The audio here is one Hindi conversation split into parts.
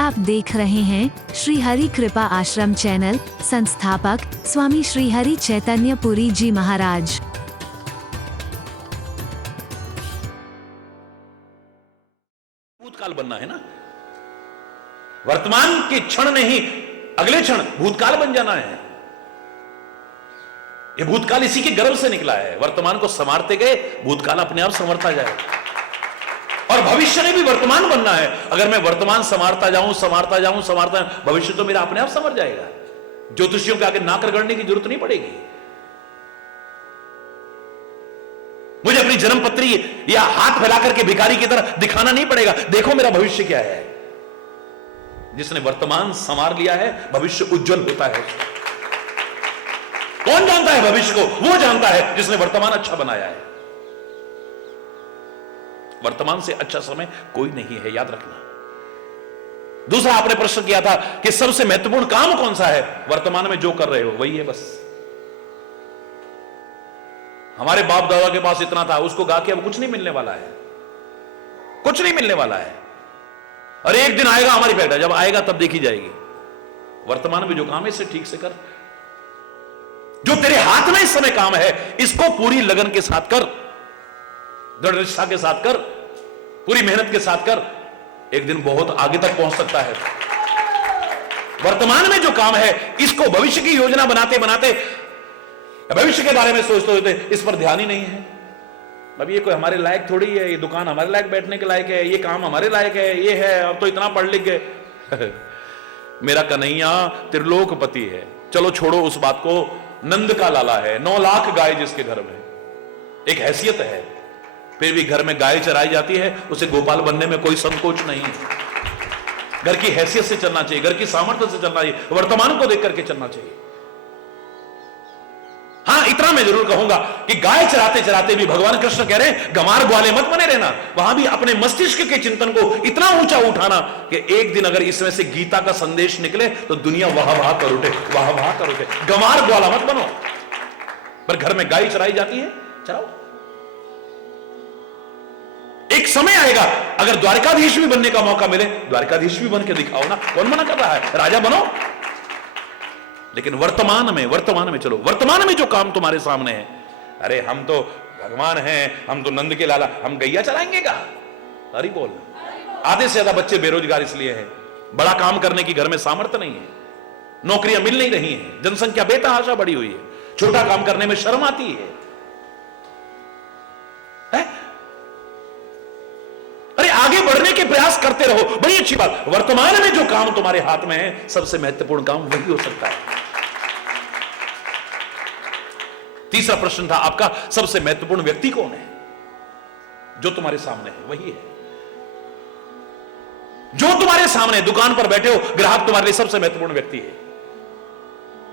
आप देख रहे हैं श्री हरि कृपा आश्रम चैनल। संस्थापक स्वामी श्री हरि चैतन्य पुरी जी महाराज। भूतकाल बनना है ना, वर्तमान के क्षण ने ही अगले क्षण भूतकाल बन जाना है। ये भूतकाल इसी के गर्भ से निकला है। वर्तमान को संवारते गए भूतकाल अपने आप संवरता जाए, और भविष्य ने भी वर्तमान बनना है। अगर मैं वर्तमान संवारता जाऊं भविष्य तो मेरा अपने आप संवर जाएगा। ज्योतिषियों के आगे नाक रगड़ने की जरूरत नहीं पड़ेगी। मुझे अपनी जन्म पत्री या हाथ फैलाकर के भिखारी की तरह दिखाना नहीं पड़ेगा, देखो मेरा भविष्य क्या है। जिसने वर्तमान संवार लिया है भविष्य उज्जवल होता है। कौन जानता है भविष्य को? वो जानता है जिसने वर्तमान अच्छा बनाया है। वर्तमान से अच्छा समय कोई नहीं है, याद रखना। दूसरा आपने प्रश्न किया था कि सबसे महत्वपूर्ण काम कौन सा है? वर्तमान में जो कर रहे हो वही है बस। हमारे बाप दादा के पास इतना था, उसको गा के अब कुछ नहीं मिलने वाला है, कुछ नहीं मिलने वाला है। और एक दिन आएगा हमारी बेटा, जब आएगा तब देखी जाएगी। वर्तमान में जो काम है इसे ठीक से कर। जो तेरे हाथ में इस समय काम है इसको पूरी लगन के साथ कर, दृढ़ निष्ठा के साथ कर, पूरी मेहनत के साथ कर। एक दिन बहुत आगे तक पहुंच सकता है। वर्तमान में जो काम है इसको भविष्य की योजना बनाते बनाते, भविष्य के बारे में सोचते होते इस पर ध्यान ही नहीं है। अब ये कोई हमारे लायक थोड़ी है, ये दुकान हमारे लायक बैठने के लायक है, ये काम हमारे लायक है, ये है, अब तो इतना पढ़ लिख गए। मेरा कन्हैया त्रिलोकपति है। चलो छोड़ो उस बात को, नंद का लाला है, 9 लाख गाय जिसके घर में, एक हैसियत है। फिर भी घर में गाय चराई जाती है, उसे गोपाल बनने में कोई संकोच नहीं है। घर की हैसियत से चलना चाहिए, घर की सामर्थ्य से चलना चाहिए, वर्तमान को देख करके चलना चाहिए। हाँ, इतना मैं जरूर कहूंगा कि गाय चराते चराते भी भगवान कृष्ण कह रहे हैं गमार ग्वाले मत बने रहना। वहां भी अपने मस्तिष्क के चिंतन को इतना ऊंचा उठाना कि एक दिन अगर इसमें से गीता का संदेश निकले तो दुनिया वाह वाह कर उठे, वाह वाह कर उठे। गमार ग्वाला मत बनो। पर घर में गाय चराई जाती है, चराओ। एक समय आएगा अगर द्वारकाधीश भी बनने का मौका मिले, द्वारकाधीश भी बन के दिखाओ ना, कौन मना कर रहा है? राजा बनो। लेकिन वर्तमान में चलो। वर्तमान में जो काम तुम्हारे सामने है, अरे हम तो भगवान हैं, हम तो नंद के लाला, हम गैया चलाएंगे का? अरे बोल। आधे से ज्यादा बच्चे बेरोजगार इसलिए हैं, बड़ा काम करने की घर में सामर्थ्य नहीं है, नौकरियां मिल नहीं रही हैं, जनसंख्या बेतहाशा बढ़ी हुई है, छोटा काम करने में शर्म आती है? अरे आगे बढ़ने के प्रयास करते रहो, बड़ी अच्छी बात। वर्तमान में जो काम तुम्हारे हाथ में है सबसे महत्वपूर्ण काम वही हो सकता है। तीसरा प्रश्न था आपका, सबसे महत्वपूर्ण व्यक्ति कौन है? जो तुम्हारे सामने है वही है। जो तुम्हारे सामने दुकान पर बैठे हो, ग्राहक तुम्हारे लिए सबसे महत्वपूर्ण व्यक्ति है।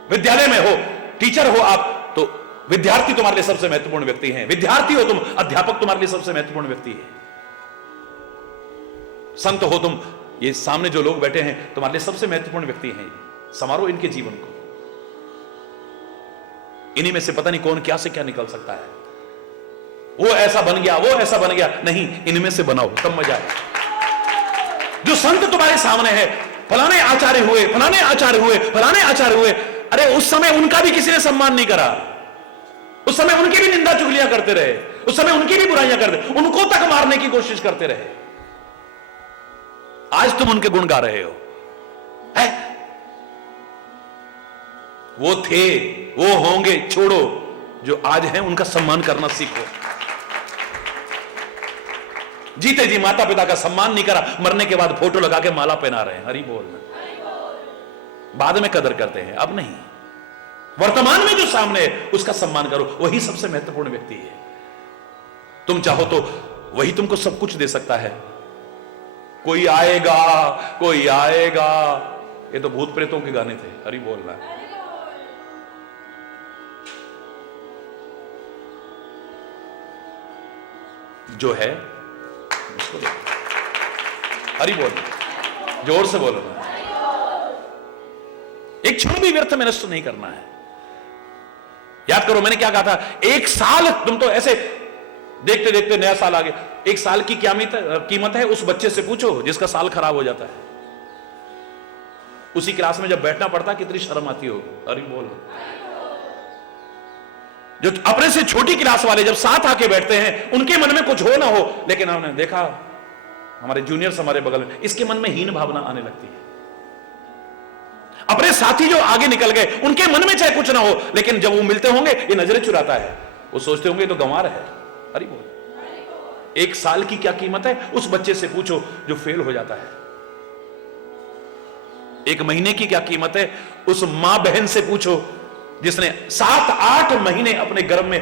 विद्यालय में हो, टीचर हो आप, तो विद्यार्थी तुम्हारे लिए सबसे महत्वपूर्ण व्यक्ति है। विद्यार्थी हो तुम, अध्यापक तुम्हारे लिए सबसे महत्वपूर्ण व्यक्ति है। संत हो तुम, ये सामने जो लोग बैठे हैं तुम्हारे लिए सबसे महत्वपूर्ण व्यक्ति हैं। समारो इनके जीवन को। इन्हीं में से पता नहीं कौन क्या से क्या निकल सकता है। वो ऐसा बन गया, वो ऐसा बन गया, नहीं, इनमें से बनाओ तब मजा आए। जो संत तुम्हारे सामने है, फलाने आचार्य हुए, फलाने आचार्य हुए, फलाने आचार्य हुए, अरे उस समय उनका भी किसी ने सम्मान नहीं करा, उस समय उनकी भी निंदा चुगलियां करते रहे, उस समय उनकी भी बुराइयां करते, उनको तक मारने की कोशिश करते रहे। आज तुम उनके गुण गा रहे हो। है? वो थे, वो होंगे, छोड़ो। जो आज हैं उनका सम्मान करना सीखो। जीते जी माता पिता का सम्मान नहीं करा, मरने के बाद फोटो लगा के माला पहना रहे हैं। हरि बोल। बाद में कदर करते हैं, अब नहीं। वर्तमान में जो सामने है उसका सम्मान करो, वही सबसे महत्वपूर्ण व्यक्ति है। तुम चाहो तो वही तुमको सब कुछ दे सकता है। कोई आएगा, कोई आएगा, ये तो भूत प्रेतों के गाने थे। हरि बोलना। जो है उसको दो। हरि बोल, जोर से बोलो ना। एक क्षण भी व्यर्थ में नष्ट नहीं करना है। याद करो मैंने क्या कहा था, एक साल तुम तो ऐसे देखते देखते नया साल आ गया। एक साल की क्या कीमत है उस बच्चे से पूछो जिसका साल खराब हो जाता है। उसी क्लास में जब बैठना पड़ता कितनी शर्म आती होगी। अरे बोल, जो अपने से छोटी क्लास वाले जब साथ आके बैठते हैं, उनके मन में कुछ हो ना हो, लेकिन हमने देखा हमारे जूनियर्स हमारे बगल में, इसके मन में हीन भावना आने लगती है। अपने साथी जो आगे निकल गए, उनके मन में चाहे कुछ ना हो, लेकिन जब वो मिलते होंगे ये नजरें चुराता है, वो सोचते होंगे तो गंवार है। अरे बोल, 1 साल की क्या कीमत है उस बच्चे से पूछो जो फेल हो जाता है। 1 महीने की क्या कीमत है उस मां बहन से पूछो जिसने 7-8 महीने अपने गर्भ में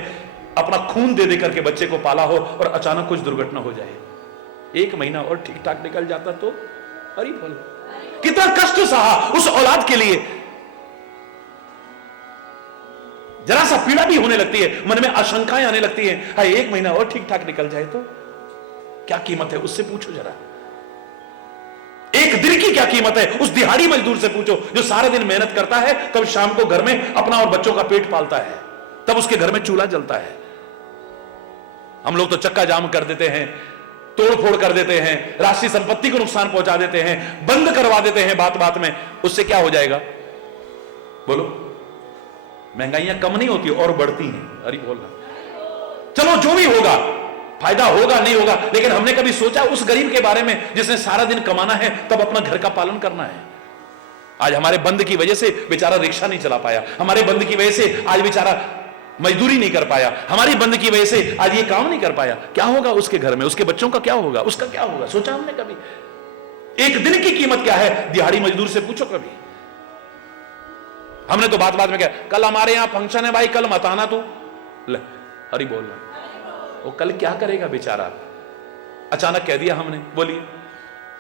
अपना खून दे दे करके बच्चे को पाला हो और अचानक कुछ दुर्घटना हो जाए। 1 महीना और ठीक ठाक निकल जाता तो अरे बोल, कितना कष्ट सहा उस औलाद के लिए। जरा सा पीड़ा भी होने लगती है, मन में आशंकाएं आने लगती हैं, हाय 1 महीना और ठीक ठाक निकल जाए तो क्या कीमत है उससे पूछो जरा। 1 दिन की क्या कीमत है उस दिहाड़ी मजदूर से पूछो जो सारा दिन मेहनत करता है, कब शाम को घर में अपना और बच्चों का पेट पालता है, तब उसके घर में चूल्हा जलता है। हम लोग तो चक्का जाम कर देते हैं, तोड़ फोड़ कर देते हैं, राष्ट्रीय संपत्ति को नुकसान पहुंचा देते हैं, बंद करवा देते हैं बात बात में। उससे क्या हो जाएगा बोलो? महंगाइयां कम नहीं होती और बढ़ती हैं। अरे बोलना, चलो जो भी होगा, फायदा होगा नहीं होगा, लेकिन हमने कभी सोचा उस गरीब के बारे में जिसने सारा दिन कमाना है तब अपना घर का पालन करना है। आज हमारे बंद की वजह से बेचारा रिक्शा नहीं चला पाया, हमारे बंद की वजह से आज बेचारा मजदूरी नहीं कर पाया, हमारी बंद की वजह से आज ये काम नहीं कर पाया। क्या होगा उसके घर में, उसके बच्चों का क्या होगा, उसका क्या होगा? सोचा हमने कभी? 1 दिन की कीमत क्या है दिहाड़ी मजदूर से पूछो कभी। हमने तो बात बात में क्या, कल हमारे यहां फंक्शन है भाई, कल मत आना तू। अरे बोल रहा, वो कल क्या करेगा बेचारा? अचानक कह दिया हमने, बोलिए।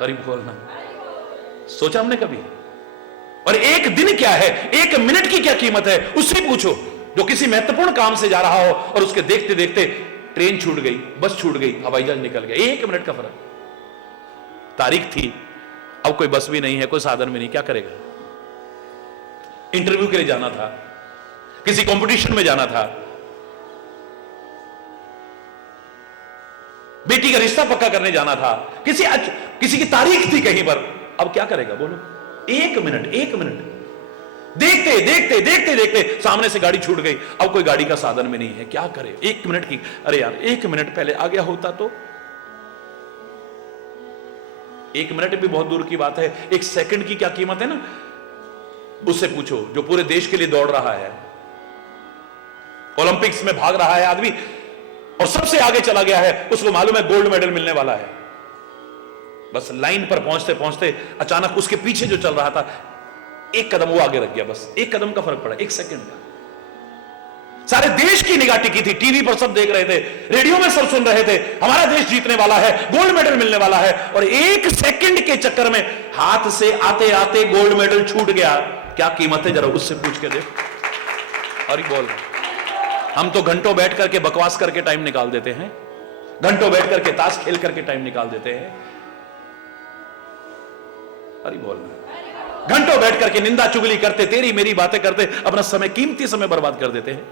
अरे बोलना, सोचा हमने कभी? और 1 दिन क्या है, 1 मिनट की क्या कीमत है उससे पूछो जो किसी महत्वपूर्ण काम से जा रहा हो और उसके देखते देखते ट्रेन छूट गई, बस छूट गई, हवाई जहाज निकल गया। 1 मिनट का फर्क। तारीख थी, अब कोई बस भी नहीं है, कोई साधन भी नहीं, क्या करेगा? इंटरव्यू के लिए जाना था, किसी कंपटीशन में जाना था, बेटी का रिश्ता पक्का करने जाना था, किसी की तारीख थी कहीं पर। अब क्या करेगा बोलो? 1 मिनट, 1 मिनट देखते देखते देखते देखते सामने से गाड़ी छूट गई, अब कोई गाड़ी का साधन में नहीं है, क्या करे? 1 मिनट की, अरे यार 1 मिनट पहले आ गया होता तो। 1 मिनट भी बहुत दूर की बात है, 1 सेकंड की क्या कीमत है ना, उससे पूछो जो पूरे देश के लिए दौड़ रहा है, ओलंपिक्स में भाग रहा है आदमी और सबसे आगे चला गया है, उसको मालूम है गोल्ड मेडल मिलने वाला है। बस लाइन पर पहुंचते पहुंचते अचानक उसके पीछे जो चल रहा था 1 कदम वो आगे रख गया, बस 1 कदम का फर्क पड़ा, 1 सेकंड का। सारे देश की निगाह टिकी थी, टीवी पर सब देख रहे थे, रेडियो में सब सुन रहे थे, हमारा देश जीतने वाला है, गोल्ड मेडल मिलने वाला है, और 1 सेकंड के चक्कर में हाथ से आते आते गोल्ड मेडल छूट गया। क्या कीमत है जरा उससे पूछ के देख। अरे बोल, हम तो घंटों बैठ करके बकवास करके टाइम निकाल देते हैं, घंटों बैठ करके ताश खेल करके टाइम निकाल देते हैं। अरे बोल, घंटों बैठ करके निंदा चुगली करते, तेरी मेरी बातें करते, अपना समय, कीमती समय बर्बाद कर देते हैं।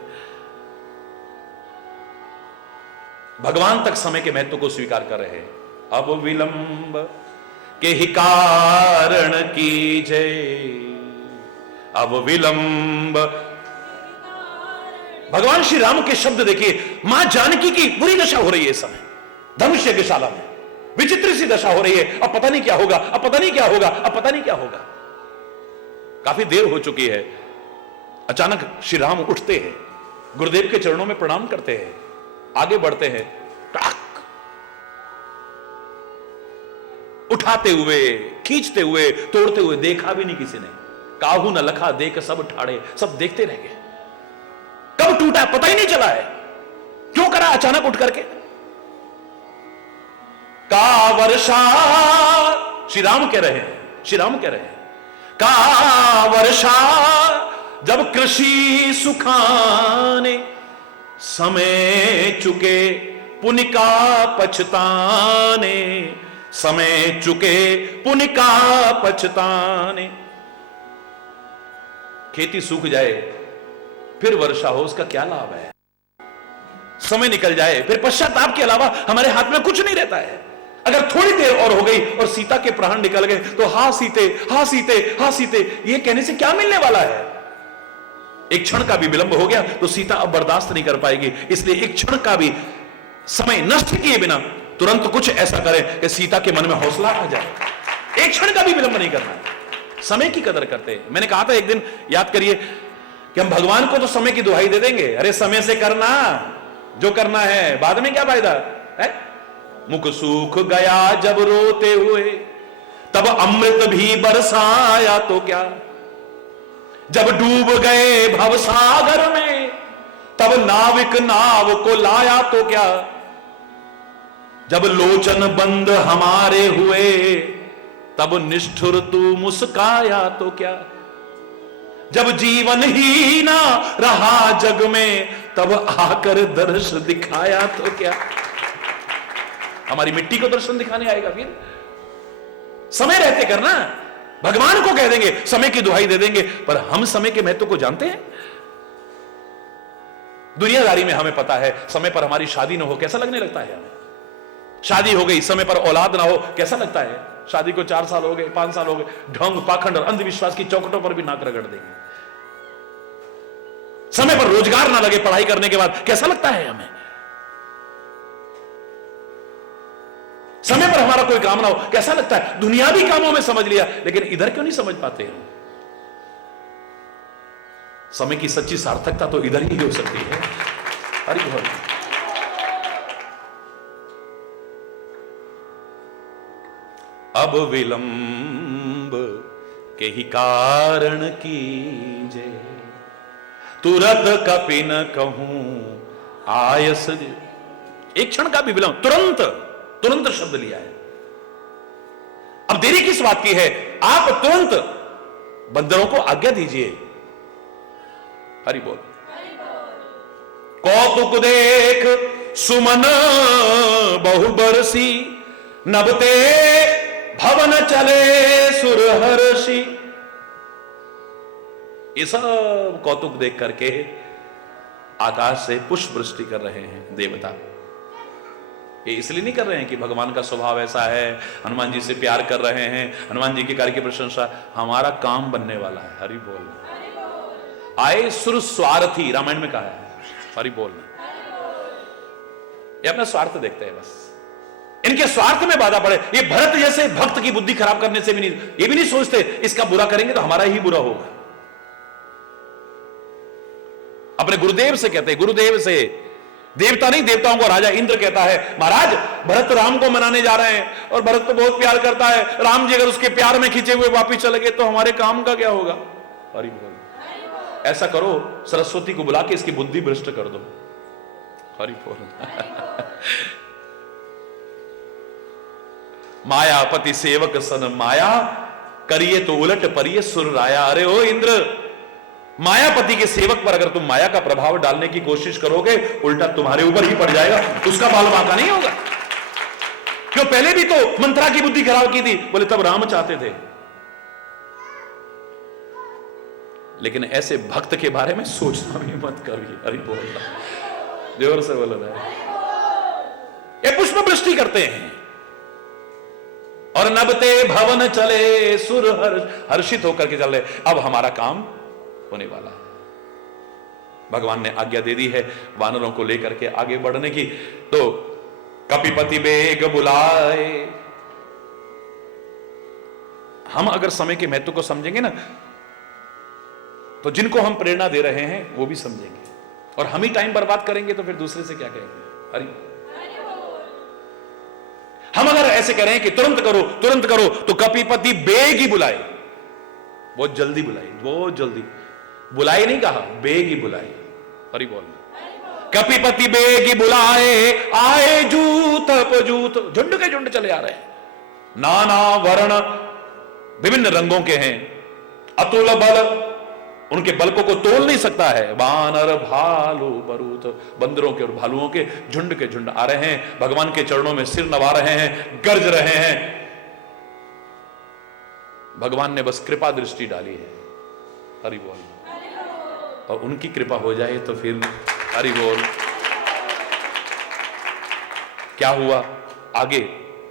भगवान तक समय के महत्व को स्वीकार कर रहे हैं। अब विलंब के ही कारण कीजे, अब विलंब। भगवान श्री राम के शब्द देखिए, मां जानकी की बुरी दशा हो रही है इस समय, धनुष यज्ञशाला में विचित्र सी दशा हो रही है। अब पता नहीं क्या होगा, अब पता नहीं क्या होगा, अब पता नहीं क्या होगा। काफी देर हो चुकी है। अचानक श्री राम उठते हैं, गुरुदेव के चरणों में प्रणाम करते हैं, आगे बढ़ते हैं, टाक उठाते हुए, खींचते हुए, तोड़ते हुए, देखा भी नहीं किसी ने। काहू न लखा देख सब ठाड़े, सब देखते रह गए। कब टूटा पता ही नहीं चला है, क्यों करा अचानक उठ करके। का वर्षा, श्री राम कह रहे हैं, श्री राम कह रहे हैं, का वर्षा जब कृषि सुखाने, समय चुके पुण्य का पछताने, समय चुके पुण्य का पछताने। खेती सूख जाए फिर वर्षा हो, उसका क्या लाभ है? समय निकल जाए फिर पश्चाताप के अलावा हमारे हाथ में कुछ नहीं रहता है। अगर थोड़ी देर और हो गई और सीता के प्राण निकल गए तो हा सीते, हा सीते, हा सीते, ये कहने से क्या मिलने वाला है? एक क्षण का भी विलंब हो गया तो सीता अब बर्दाश्त नहीं कर पाएगी। इसलिए एक क्षण का भी समय नष्ट किए बिना तुरंत कुछ ऐसा करें कि सीता के मन में हौसला आ जाए। एक क्षण का भी विलंब नहीं करना है, समय की कदर करते हैं। मैंने कहा था एक दिन, याद करिए, कि हम भगवान को तो समय की दुहाई दे देंगे, अरे समय से करना जो करना है, बाद में क्या फायदा है? मुख सूख गया जब रोते हुए, तब अमृत भी बरसाया तो क्या, जब डूब गए भवसागर में, तब नाविक नाव को लाया तो क्या, जब लोचन बंद हमारे हुए, तब निष्ठुर तू मुस्काया तो क्या, जब जीवन ही ना रहा जग में, तब आकर दर्श दिखाया तो क्या। हमारी मिट्टी को दर्शन दिखाने आएगा फिर? समय रहते करना। भगवान को कह देंगे, समय की दुहाई दे देंगे, पर हम समय के महत्व को जानते हैं? दुनियादारी में हमें पता है, समय पर हमारी शादी ना हो कैसा लगने लगता है हमें। शादी हो गई, समय पर औलाद ना हो कैसा लगता है? शादी को 4 साल हो गए, 5 साल हो गए, ढोंग पाखंड और अंधविश्वास की चौखटों पर भी नाक रगड़ देंगे। समय पर रोजगार ना लगे पढ़ाई करने के बाद कैसा लगता है हमें? समय पर हमारा कोई काम ना हो कैसा लगता है? दुनियावी कामों में समझ लिया, लेकिन इधर क्यों नहीं समझ पाते हम? समय की सच्ची सार्थकता तो इधर ही हो सकती है। हरि बोल। अब विलंब के ही कारण कीजे, तुरंत कपि न कहूं आयस। एक क्षण का भी विलंब, तुरंत, तुरंत शब्द लिया है। अब देरी किस बात की है? आप तुरंत बंदरों को आज्ञा दीजिए। हरि बोल। कौतुक देख सुमन बहु बरसी, नभते भवन चले सुरहर्षि। ये सब कौतुक देख करके आकाश से पुष्प वृष्टि कर रहे हैं देवता। ये इसलिए नहीं कर रहे हैं कि भगवान का स्वभाव ऐसा है, हनुमान जी से प्यार कर रहे हैं, हनुमान जी के कार्य की प्रशंसा। हमारा काम बनने वाला है। हरि बोल। आए सुर स्वार्थी, रामायण में कहा है। हरि बोल। ये अपना स्वार्थ देखते हैं बस, इनके स्वार्थ में बाधा पड़े। ये भरत जैसे भक्त की बुद्धि खराब करने से भी नहीं, ये भी नहीं सोचते इसका बुरा करेंगे तो हमारा ही बुरा होगा। अपने गुरुदेव से कहते हैं, गुरुदेव से, देवता नहीं, देवताओं को राजा इंद्र कहता है, महाराज भरत राम को मनाने जा रहे हैं और भरत तो बहुत प्यार करता है, राम जी अगर उसके प्यार में खींचे हुए वापिस चले गए तो हमारे काम का क्या होगा? हरि बोल। ऐसा करो, सरस्वती को बुला के इसकी बुद्धि भ्रष्ट कर दो। हरि बोल। मायापति सेवक सन माया, करिए तो उलट परिये सुर राया। अरे ओ इंद्र, मायापति के सेवक पर अगर तुम माया का प्रभाव डालने की कोशिश करोगे, उल्टा तुम्हारे ऊपर ही पड़ जाएगा, उसका बाल बांका नहीं होगा। क्यों? पहले भी तो मंत्रा की बुद्धि खराब की थी, बोले तब राम चाहते थे। लेकिन ऐसे भक्त के बारे में सोचना भी मत करिए। अरे बोल, जोर से बोल रहा है। ये पुष्प वृष्टि करते हैं और नभते भवन चले सुर हर्षित होकर के चल रहे। अब हमारा काम होने वाला है। भगवान ने आज्ञा दे दी है वानरों को लेकर के आगे बढ़ने की। तो कपिपति बेग बुलाए। हम अगर समय के महत्व को समझेंगे ना, तो जिनको हम प्रेरणा दे रहे हैं वो भी समझेंगे, और हम ही टाइम बर्बाद करेंगे तो फिर दूसरे से क्या कहेंगे? हरि। हम अगर ऐसे करें कि तुरंत करो तुरंत करो, तो कपिपति बेग ही बुलाए, बहुत जल्दी बुलाए, बहुत जल्दी बुलाए, नहीं कहा बेग ही बुलाए। हरि बोल। कपिपति बेग ही बुलाए, आए जूत अपजूत, झुंड के झुंड चले आ रहे हैं, नाना वर्ण विभिन्न रंगों के हैं, अतुल बल, उनके बल को तोल नहीं सकता है। वानर भालू बरूत, बंदरों के और भालुओं के झुंड आ रहे हैं, भगवान के चरणों में सिर नवा रहे हैं, गर्ज रहे हैं। भगवान ने बस कृपा दृष्टि डाली है। हरि बोल। और उनकी कृपा हो जाए तो फिर हरि बोल। क्या हुआ आगे?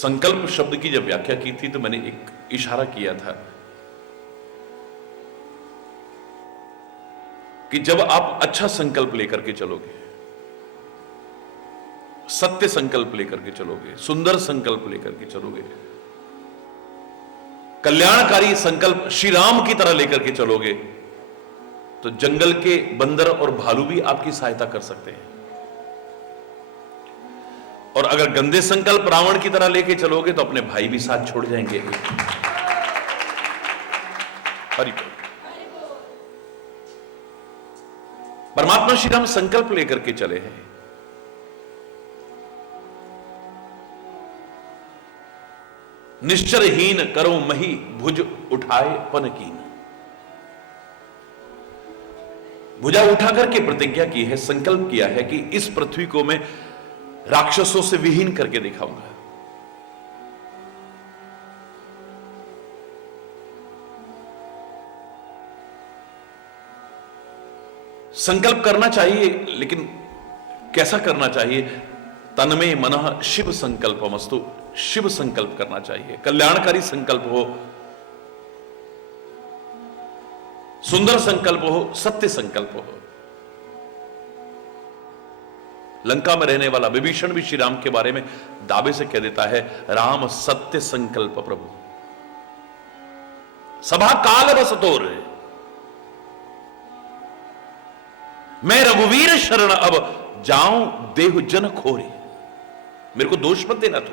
संकल्प शब्द की जब व्याख्या की थी तो मैंने एक इशारा किया था कि जब आप अच्छा संकल्प लेकर के चलोगे, सत्य संकल्प लेकर के चलोगे, सुंदर संकल्प लेकर के चलोगे, कल्याणकारी संकल्प श्री राम की तरह लेकर के चलोगे, तो जंगल के बंदर और भालू भी आपकी सहायता कर सकते हैं। और अगर गंदे संकल्प रावण की तरह लेके चलोगे तो अपने भाई भी साथ छोड़ जाएंगे। हरि बोल। परमात्मा श्री राम संकल्प लेकर के चले हैं। निश्चरहीन करो मही भुज उठाए पन कीन। भुजा उठा करके प्रतिज्ञा की है, संकल्प किया है कि इस पृथ्वी को मैं राक्षसों से विहीन करके दिखाऊंगा। संकल्प करना चाहिए, लेकिन कैसा करना चाहिए? तन्मे मनः शिव संकल्पमस्तु। शिव संकल्प करना चाहिए, कल्याणकारी संकल्प हो, सुंदर संकल्प हो, सत्य संकल्प हो। लंका में रहने वाला विभीषण भी श्री राम के बारे में दावे से कह देता है, राम सत्य संकल्प प्रभु, सभा काल बस तोर, मैं रघुवीर शरण अब जाऊं देहु जन खोरे। मेरे को दोष मत देना तू।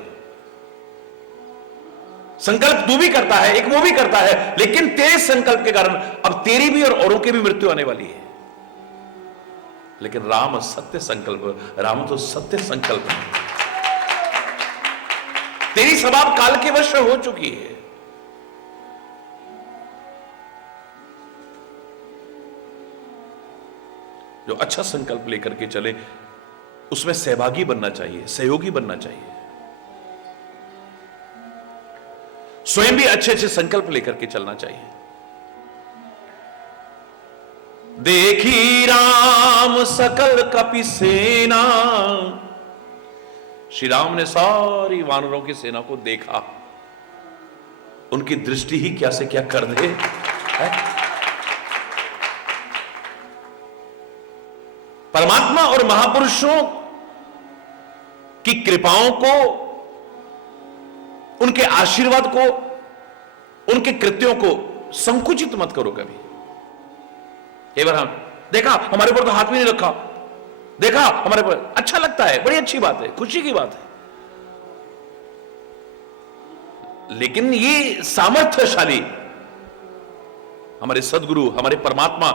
संकल्प तू भी करता है, एक वो भी करता है, लेकिन तेरे संकल्प के कारण अब तेरी भी और औरों की भी मृत्यु आने वाली है। लेकिन राम सत्य संकल्प, राम तो सत्य संकल्प है। तेरी स्वभाव काल के वश हो चुकी है। जो अच्छा संकल्प लेकर के चले उसमें सहभागी बनना चाहिए, सहयोगी बनना चाहिए। स्वयं भी अच्छे अच्छे संकल्प लेकर के चलना चाहिए। देखी राम सकल कपि सेना। श्री राम ने सारी वानरों की सेना को देखा, उनकी दृष्टि ही क्या से क्या कर दे है? परमात्मा और महापुरुषों की कृपाओं को, उनके आशीर्वाद को, उनके कृत्यों को संकुचित मत करो कभी। कई बार हम देखा हमारे ऊपर तो हाथ भी नहीं रखा, देखा हमारे ऊपर, अच्छा लगता है, बड़ी अच्छी बात है, खुशी की बात है, लेकिन ये सामर्थ्यशाली हमारे सदगुरु, हमारे परमात्मा,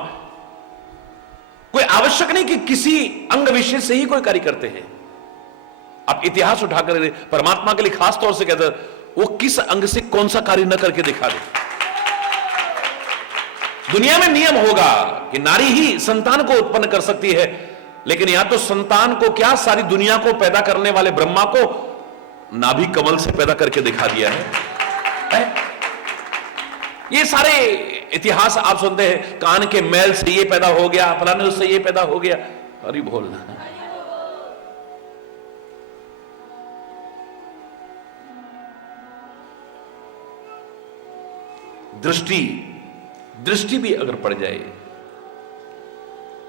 कोई आवश्यक नहीं कि किसी अंग विशेष से ही कोई कार्य करते हैं। आप इतिहास उठाकर परमात्मा के लिए खास तौर से कहते हैं, वो किस अंग से कौन सा कार्य न करके दिखा दे। दुनिया में नियम होगा कि नारी ही संतान को उत्पन्न कर सकती है, लेकिन यहां तो संतान को क्या, सारी दुनिया को पैदा करने वाले ब्रह्मा को नाभि कमल से पैदा करके दिखा दिया है। ये सारे इतिहास आप सुनते हैं, कान के मैल से ये पैदा हो गया, फलाने उससे ये पैदा हो गया। अरे बोलना, दृष्टि भी अगर पड़ जाए,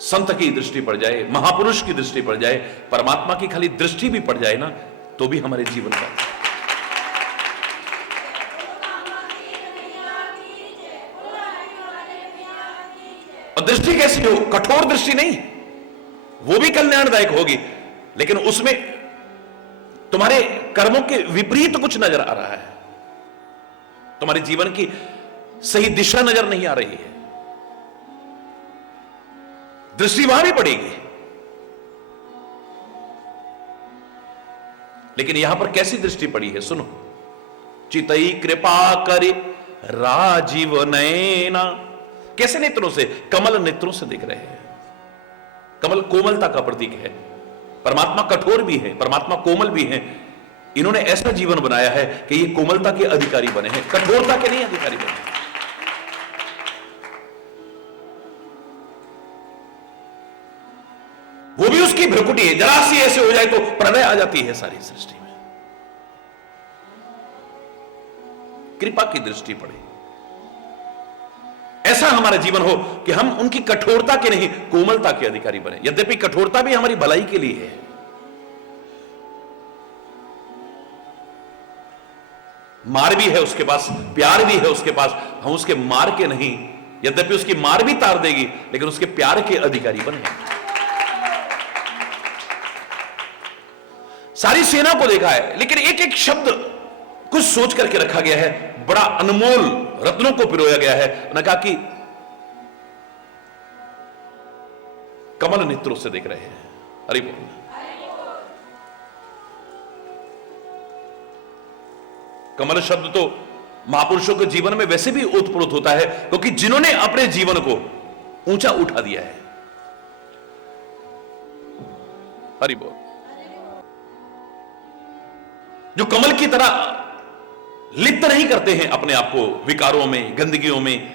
संत की दृष्टि पड़ जाए, महापुरुष की दृष्टि पड़ जाए, परमात्मा की खाली दृष्टि भी पड़ जाए ना, तो भी हमारे जीवन का। और दृष्टि कैसी हो? कठोर दृष्टि नहीं, वो भी कल्याणदायक होगी, लेकिन उसमें तुम्हारे कर्मों के विपरीत कुछ नजर आ रहा है, तुम्हारे जीवन की सही दिशा नजर नहीं आ रही है, दृष्टि वहां भी पड़ेगी। लेकिन यहां पर कैसी दृष्टि पड़ी है सुनो। चितई कृपा करे राजीव नयना। कैसे नेत्रों से? कमल नेत्रों से देख रहे हैं। कमल कोमलता का प्रतीक है। परमात्मा कठोर भी है, परमात्मा कोमल भी है। इन्होंने ऐसा जीवन बनाया है कि ये कोमलता के अधिकारी बने हैं, कठोरता के नहीं अधिकारी बने हैं। वो भी उसकी भ्रुकुटी है, जरा सी ऐसे हो जाए तो प्रलय आ जाती है सारी सृष्टि में। कृपा की दृष्टि पड़े। ऐसा हमारा जीवन हो कि हम उनकी कठोरता के नहीं, कोमलता के अधिकारी बने। यद्यपि कठोरता भी हमारी भलाई के लिए है। मार भी है उसके पास, प्यार भी है उसके पास, हम उसके मार के नहीं, यद्यपि उसकी मार भी तार देगी, लेकिन उसके प्यार के अधिकारी बने। सारी सेना को देखा है, लेकिन एक एक शब्द कुछ सोच करके रखा गया है, बड़ा अनमोल रत्नों को पिरोया गया है। उन्होंने कहा कि कमल नेत्रों से देख रहे हैं। अरे बोल, कमल शब्द तो महापुरुषों के जीवन में वैसे भी ओतप्रोत होता है, क्योंकि जिन्होंने अपने जीवन को ऊंचा उठा दिया है। हरि बोल। जो कमल की तरह लिप्त नहीं करते हैं अपने आप को विकारों में, गंदगियों में।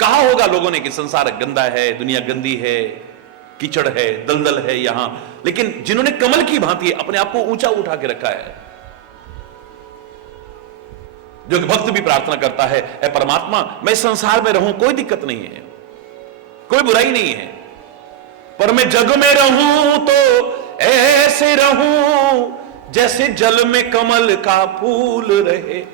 कहा होगा लोगों ने कि संसार गंदा है, दुनिया गंदी है, कीचड़ है, दलदल है यहां, लेकिन जिन्होंने कमल की भांति अपने आप को ऊंचा उठा के रखा है, जो भक्त भी प्रार्थना करता है, ऐ परमात्मा मैं संसार में रहूं, कोई दिक्कत नहीं है, कोई बुराई नहीं है, पर मैं जग में रहूं तो ऐसे रहूं जैसे जल में कमल का फूल रहे।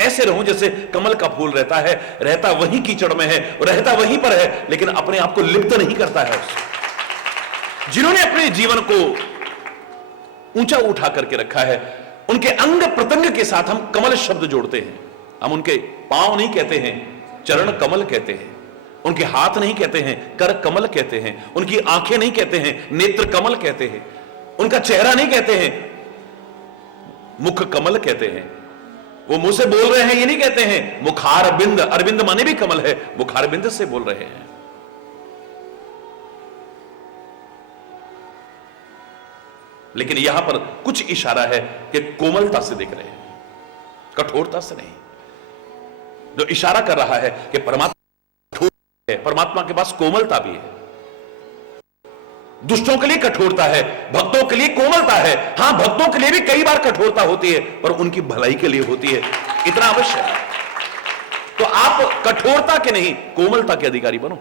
ऐसे रहूं जैसे कमल का फूल रहता है, रहता वही कीचड़ में है, रहता वहीं पर है, लेकिन अपने आप को लिप्त नहीं करता है उससे। जिन्होंने अपने जीवन को ऊंचा उठा करके रखा है, उनके अंग प्रत्यंग के साथ हम कमल शब्द जोड़ते हैं। हम उनके पांव नहीं कहते हैं, चरण कमल कहते हैं। उनके हाथ नहीं कहते हैं, कर कमल कहते हैं। उनकी आंखें नहीं कहते हैं, नेत्र कमल कहते हैं। उनका चेहरा नहीं कहते हैं, मुख कमल कहते हैं। वो मुंह से बोल रहे हैं ये नहीं कहते हैं मुखार बिंद, अरविंद माने भी कमल है, मुखार बिंद से बोल रहे हैं। लेकिन यहां पर कुछ इशारा है कि कोमलता से देख रहे हैं, कठोरता से नहीं। जो इशारा कर रहा है कि परमात्मा कठोर है, परमात्मा के पास कोमलता भी है। दुष्टों के लिए कठोरता है, भक्तों के लिए कोमलता है। हां, भक्तों के लिए भी कई बार कठोरता होती है, पर उनकी भलाई के लिए होती है, इतना अवश्य है। तो आप कठोरता के नहीं, कोमलता के अधिकारी बनो।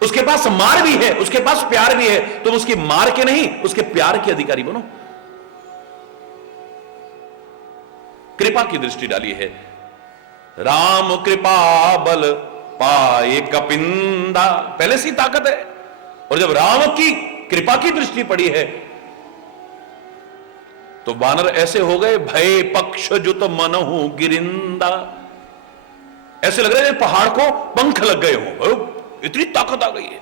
उसके पास मार भी है, उसके पास प्यार भी है, तुम उसकी मार के नहीं, उसके प्यार के अधिकारी बनो। कृपा की दृष्टि डाली है। राम कृपा बल पाए कपिंदा, पहले से ही ताकत है, और जब राम की कृपा की दृष्टि पड़ी है तो वानर ऐसे हो गए, भय पक्ष जुत मनहु गिरिंदा। ऐसे लग रहे हैं पहाड़ को पंख लग गए हो, इतनी ताकत आ गई है।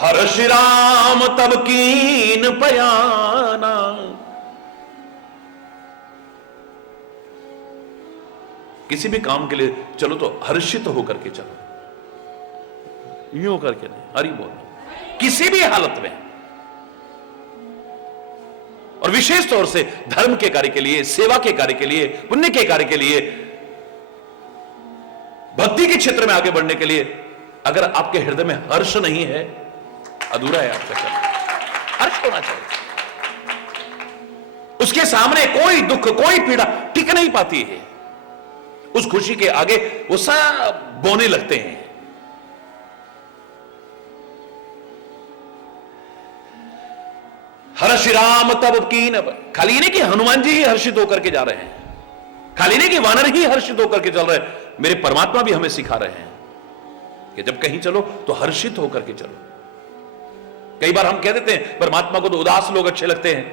हर श्री राम तब कीन पयाना, किसी भी काम के लिए चलो तो हर्षित होकर के चलो, यूं करके नहीं। हरि बोल, किसी भी हालत में। और विशेष तौर से धर्म के कार्य के लिए, सेवा के कार्य के लिए, पुण्य के कार्य के लिए, भक्ति के क्षेत्र में आगे बढ़ने के लिए, अगर आपके हृदय में हर्ष नहीं है, अधूरा है आपका चल। हर्ष होना चाहिए। उसके सामने कोई दुख, कोई पीड़ा टिक नहीं पाती है। उस खुशी के आगे वो सब बोने लगते हैं। हर्ष राम तब कीन, खाली नहीं कि हनुमान जी ही हर्षित होकर के जा रहे हैं, खाली नहीं कि वानर ही हर्षित होकर के चल रहे हैं, मेरे परमात्मा भी हमें सिखा रहे हैं कि जब कहीं चलो तो हर्षित होकर के चलो। कई बार हम कह देते हैं परमात्मा को तो उदास लोग अच्छे लगते हैं।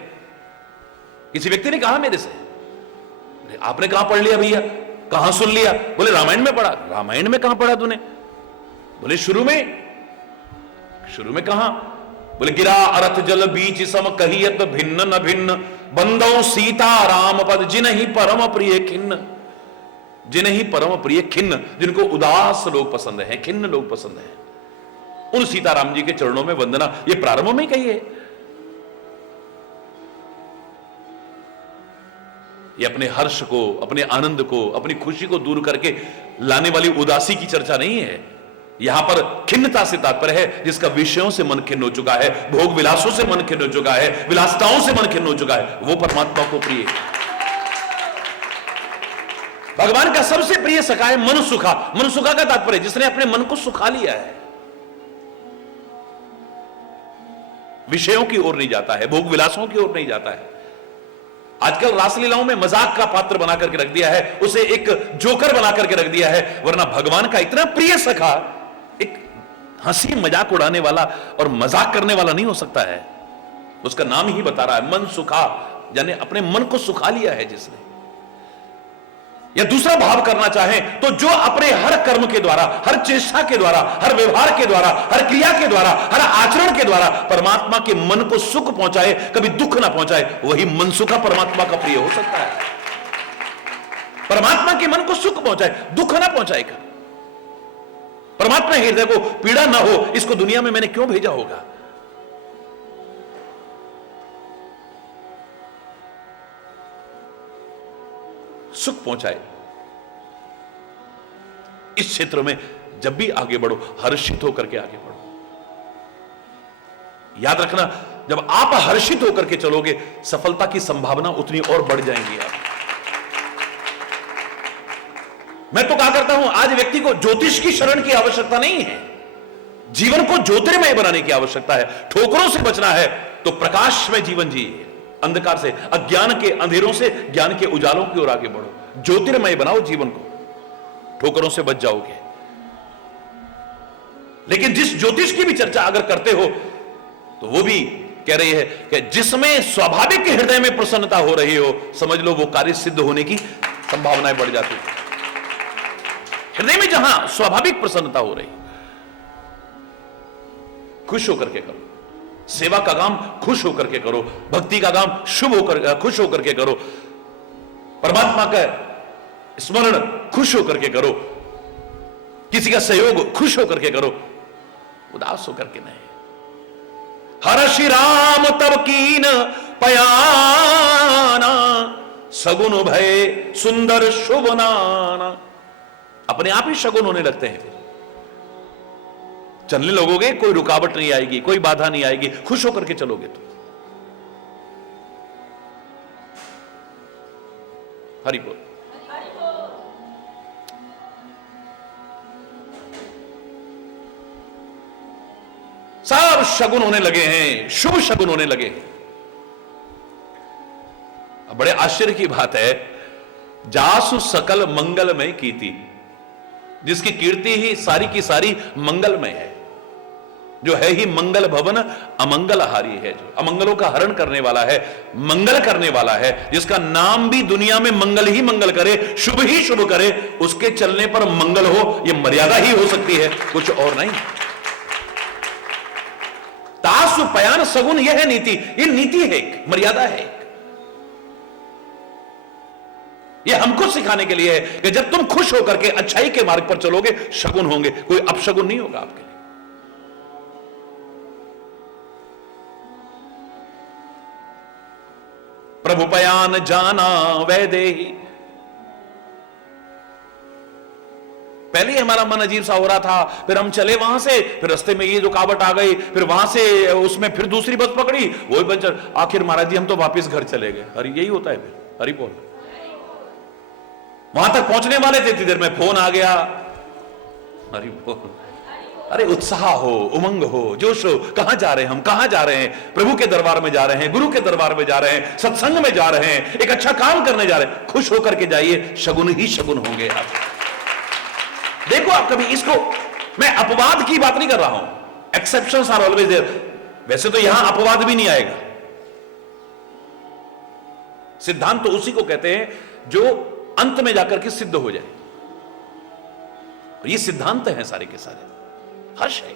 किसी व्यक्ति ने कहा मेरे से, आपने कहां पढ़ लिया भैया, कहां सुन लिया? बोले रामायण में पढ़ा। रामायण में कहां पढ़ा तूने? बोले शुरू में कहां? बोले गिरा अरथ जल बीच सम कहियत भिन्न न भिन्न, बंदो सीता राम पद जिन्हि परम प्रिय खिन्न। जिन्हि परम प्रिय खिन्न, जिनको उदास लोग पसंद हैं, खिन्न लोग पसंद हैं, उन सीताराम जी के चरणों में वंदना। ये प्रारंभ में ही कही है। ये अपने हर्ष को, अपने आनंद को, अपनी खुशी को दूर करके लाने वाली उदासी की चर्चा नहीं है। यहां पर खिन्नता से तात्पर्य है जिसका विषयों से मन खिन्न हो चुका है, भोग विलासों से मन खिन्न हो चुका है, विलासिताओं से मन खिन्न हो चुका है, वो परमात्मा को प्रिय है। भगवान का सबसे प्रिय सखा है मन सुखा। मन सुखा का तात्पर्य जिसने अपने मन को सुखा लिया है, विषयों की ओर नहीं जाता है, भोग विलासों की ओर नहीं जाता है। आजकल रासलीलाओं में मजाक का पात्र बना करके रख दिया है, उसे एक जोकर बना करके रख दिया है, वरना भगवान का इतना प्रिय सखा एक हंसी मजाक उड़ाने वाला और मजाक करने वाला नहीं हो सकता है। उसका नाम ही बता रहा है मन सुखा, यानी अपने मन को सुखा लिया है जिसने। या दूसरा भाव करना चाहें तो जो अपने हर कर्म के द्वारा, हर चेष्टा के द्वारा, हर व्यवहार के द्वारा, हर क्रिया के द्वारा, हर आचरण के द्वारा परमात्मा के मन को सुख पहुंचाए, कभी दुख ना पहुंचाए, वही मन सुखा परमात्मा का प्रिय हो सकता है। परमात्मा के मन को सुख पहुंचाए, दुख ना पहुंचाएगा। परमात्मा हृदय को पीड़ा ना हो, इसको दुनिया में मैंने क्यों भेजा होगा। सुख पहुंचाए। इस क्षेत्र में जब भी आगे बढ़ो हर्षित होकर के आगे बढ़ो। याद रखना, जब आप हर्षित होकर के चलोगे सफलता की संभावना उतनी और बढ़ जाएंगी। आप, मैं तो कहा करता हूं आज व्यक्ति को ज्योतिष की शरण की आवश्यकता नहीं है, जीवन को ज्योतिर्मय बनाने की आवश्यकता है। ठोकरों से बचना है तो प्रकाश में जीवन जिए, अंधकार से, अज्ञान के अंधेरों से ज्ञान के उजालों की ओर आगे बढ़ो। ज्योतिर्मय बनाओ जीवन को, ठोकरों से बच जाओगे। लेकिन जिस ज्योतिष की भी चर्चा अगर करते हो तो वो भी कह रही है कि जिसमें स्वाभाविक हृदय में प्रसन्नता हो रही हो, समझ लो वो कार्य सिद्ध होने की संभावनाएं बढ़ जाती है। हृदय में जहां स्वाभाविक प्रसन्नता हो रही, खुश होकर के करो। सेवा का काम खुश होकर के करो, भक्ति का काम शुभ होकर खुश होकर के करो, परमात्मा का स्मरण खुश होकर के करो, किसी का सहयोग खुश होकर के करो, उदास होकर के नहीं। हर श्री राम तब कीन पयाना, सगुन भय सुंदर शुभ नाना। अपने आप ही शगुन होने लगते हैं। चलने लगोगे कोई रुकावट नहीं आएगी, कोई बाधा नहीं आएगी, खुश होकर के चलोगे तो। हरि बोल। सब शगुन होने लगे हैं, शुभ शगुन होने लगे हैं। अब बड़े आश्चर्य की बात है, जासु सकल मंगलमय कीर्ति, जिसकी कीर्ति ही सारी की सारी मंगलमय है, जो है ही मंगल भवन अमंगलहारी है, जो अमंगलों का हरण करने वाला है, मंगल करने वाला है, जिसका नाम भी दुनिया में मंगल ही मंगल करे, शुभ ही शुभ करे, उसके चलने पर मंगल हो, यह मर्यादा ही हो सकती है, कुछ और नहीं। तासु पयान सगुन, यह है नीति, यह नीति है, एक मर्यादा है। यह हमको सिखाने के लिए है कि जब तुम खुश होकर के अच्छाई के मार्ग पर चलोगे शगुन होंगे, कोई अपशगुन नहीं होगा आपके लिए। प्रभु पयान जाना वैदेही। पहले हमारा मन अजीब सा हो रहा था, फिर हम चले वहां से, फिर रास्ते में ये रुकावट आ गई, फिर वहां से उसमें फिर दूसरी बस पकड़ी, वही बस, आखिर महाराज जी हम तो वापस घर चले गए। अरे यही होता है फिर। हरि बोल। वहां तक पहुंचने वाले थे, इतनी देर में फोन आ गया। हरि बोल। अरे उत्साह हो, उमंग हो, जोश हो, कहां जा रहे हैं हम, कहां जा रहे हैं, प्रभु के दरबार में जा रहे हैं, गुरु के दरबार में जा रहे हैं, सत्संग में जा रहे हैं, एक अच्छा काम करने जा रहे हैं। खुश होकर के जाइए, शगुन ही शगुन होंगे आप। देखो आप कभी इसको, मैं अपवाद की बात नहीं कर रहा हूं, एक्सेप्शंस आर ऑलवेज देयर। वैसे तो यहां अपवाद भी नहीं आएगा। सिद्धांत तो उसी को कहते हैं जो अंत में जाकर के सिद्ध हो जाए। ये सिद्धांत हैं सारे के सारे, हर्ष है।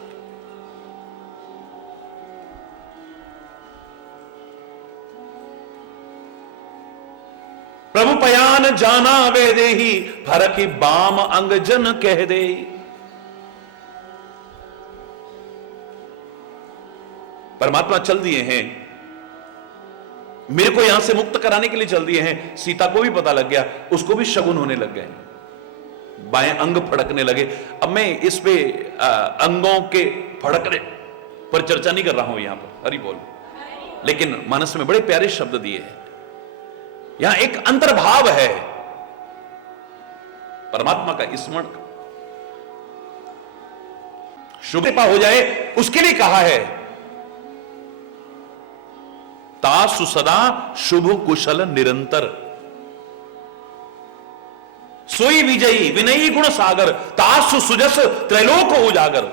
प्रभु पयान जाना वे देही, फरकी बाम अंग जन कह दे। परमात्मा चल दिए हैं, मेरे को यहां से मुक्त कराने के लिए चल दिए हैं। सीता को भी पता लग गया, उसको भी शगुन होने लग गए, बाएं अंग फड़कने लगे। अब मैं इस पे अंगों के फड़कने पर चर्चा नहीं कर रहा हूं यहां पर, हरि बोल। लेकिन मानस में बड़े प्यारे शब्द दिए हैं। यहां एक अंतर्भाव है परमात्मा का स्मरण, शुभ कृपा हो जाए उसके लिए कहा है, तासु सदा शुभ कुशल निरंतर, सोई विजयी विनयी गुण सागर, तासु सुजस त्रैलोक उजागर।